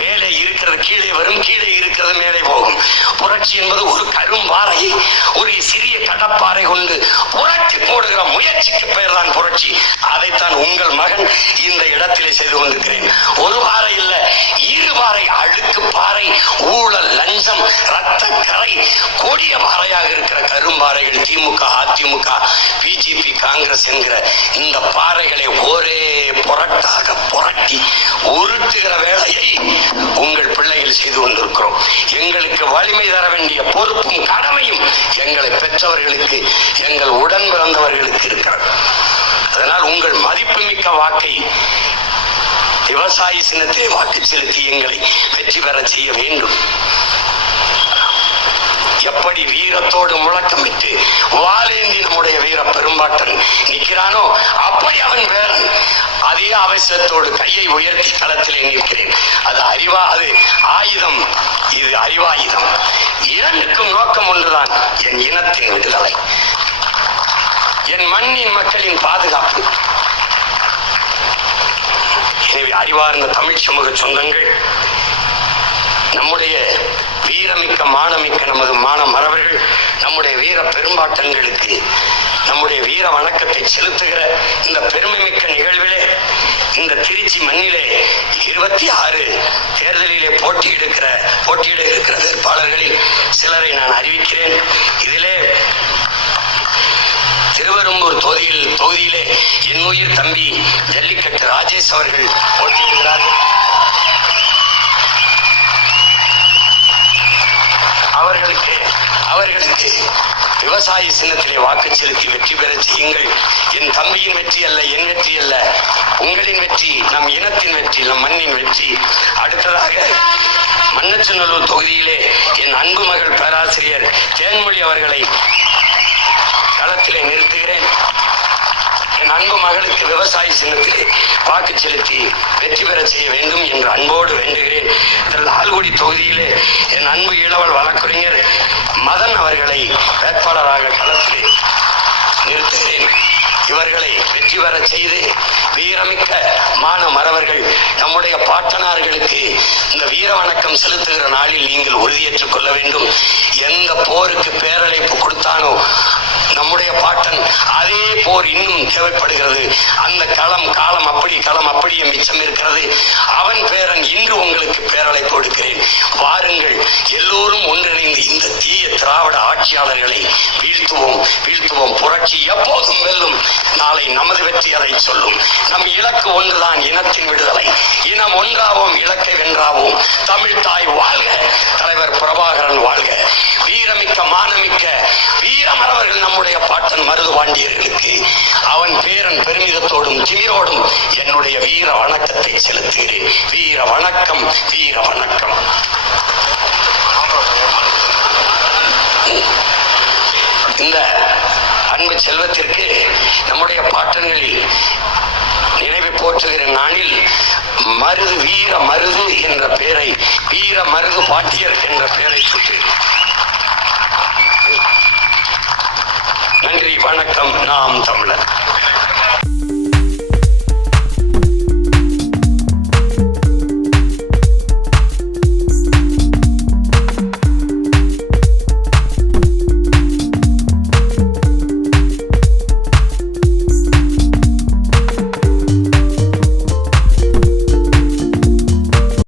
மேலே இருக்கிறது கீழே வரும், கீழே இருக்கிறது மேலே போகும். புரட்சி என்பது ஒரு கரும்பாறையை ஒரு சிறிய கடப்பாறை கொண்டு புரட்சி போடுகிற முயற்சிக்கு பெயர் தான் புரட்சி. அதைத்தான் உங்கள் மகன் இந்த இடத்திலே செய்து கொண்டிருக்கிறேன். ஒரு பாறை இல்ல, இரு பாறை, அழுக்கு பாறை, ஊழல், லஞ்சம், ரத்த கரை, கொடிய பாறையாக இருக்கிற கரும்பாறைகள் திமுக, அதிமுக, பிஜேபி, காங்கிரஸ் என்கிற இந்த பாறைகளை ஒரே புரட்டாக புரட்டி உருட்டுகிற வேலையை உங்கள் பிள்ளைகள் செய்து கொண்டிருக்கிறோம். எங்களுக்கு வலிமை தர வேண்டிய பொறுப்பும் கடமையும் எங்களை பெற்றவர்களுக்கு, எங்கள் உடன் பிறந்தவர்களுக்கு இருக்கிறது. அதனால் உங்கள் மதிப்புமிக்க வாக்கை விவசாயி சின்னத்தை வாக்கு செலுத்தி எங்களை வெற்றி பெற செய்ய வேண்டும். எப்படி வீரத்தோடு முழக்கமிட்டு வாலேந்தி நம்முடைய வீர பெரும்பாட்டன் நிற்கிறானோ அப்படி அவன் வேறன் அதே அவசரத்தோடு கையை உயர்த்தி களத்திலே நிற்கிறேன். அது அது ஆயுதம், இது அறிவாயுதம். இரண்டுக்கும் நோக்கம் ஒன்றுதான், என் இனத்தின் விடுதலை, என் மண்ணின் மக்களின் பாதுகாப்பு. எனவே அறிவார்ந்த தமிழ் சமூக சொந்தங்கள், நம்முடைய வீரமிக்க மானமிக்க நமது மான மறவர்கள் நம்முடைய வீர பெரும்பாட்டங்களுக்கு நம்முடைய வீர வணக்கத்தை செலுத்துகிற இந்த பெருமைமிக்க நிகழ்விலே, இந்த திருச்சி மண்ணிலே 26 தேர்தலிலே போட்டியிட இருக்கிற வேட்பாளர்களில் சிலரை நான் அறிவிக்கிறேன். இதிலே திருவெரும்பூர் தொகுதியிலே என் உயிர் தம்பி ஜல்லிக்கட்டு ராஜேஷ் அவர்கள் போட்டியிடுகிறார்கள். அவர்களுக்கு விவசாயி சின்னத்திலே வாக்கு செலுத்தி வெற்றி பெற செய்யுங்கள். என் தம்பியின் வெற்றி அல்ல, என் வெற்றி அல்ல, உங்களின் வெற்றி, நம் இனத்தின் வெற்றி, நம் மண்ணின் வெற்றி. அடுத்ததாக மண்ணச்சநல்லூர் தொகுதியிலே என் அன்பு மகள் பேராசிரியர் தேன்மொழி அவர்களை களத்திலே நிறுத்துகிறேன். என் அன்பு மகளுக்கு விவசாயி சின்னத்திலே வாக்கு செலுத்தி வெற்றி பெற செய்ய வேண்டும் என்று அன்போடு வேண்டுகிறேன். லால்குடி தொகுதியிலே என் அன்பு இளவல் வழக்கறிஞர் மதன் அவர்களை வேட்பாளராக களத்திலே நிறுத்துகிறேன். இவர்களை வெற்றி பெற செய்து வீரமிக்க மான மறவர்கள் நம்முடைய பாட்டனார்களுக்கு இந்த வீர வணக்கம் செலுத்துகிற நாளில் நீங்கள் உறுதியேற்றுக் கொள்ள வேண்டும். எந்த போருக்கு பேரழைப்பு கொடுத்தானோ நம்முடைய பாட்டன், அதே போர் இன்னும் தேவைப்படுகிறது. அந்த காலம் அப்படியே மிச்சம் இருக்கிறது. அவன் பேரன் இன்று உங்களுக்கு பேரலை கொடுக்கிறேன். வாருங்கள், எல்லோரும் ஒன்றிணைந்து இந்த தீய திராவிட ஆட்சியாளர்களை வீழ்த்துவோம். புரட்சி எப்போதும் வெல்லும். நாளை நமது வெற்றி அதை சொல்லும். நம் இலக்கு ஒன்றுதான், இனத்தின் விடுதலை. இனம் ஒன்றாவோம், இலக்கை வென்றாவோம். தமிழ் தாய் வாழ்க, தலைவர் பிரபாகரன் வாழ்க. வீரமிக்க மானமிக்க வீரமரவர்கள் நம்முடைய பாட்டன் மருது பாண்டியர்களுக்கு அவன் பேரன் பெருமிதத்தோடும் திமிரோடும் என்னுடைய வீர வணக்கத்தை செலுத்துகிறேன். வீர வணக்கம், வீர வணக்கம். இந்த அன்பு செல்வத்திற்கு நம்முடைய பாட்டன்களில் நினைவு போற்றுகிற நாளில் மருது வீர மருது என்ற பெயரை, வீர மருது பாட்டியர் என்ற பெயரை சுற்றி நன்றி, வணக்கம். நாம் தமிழர்.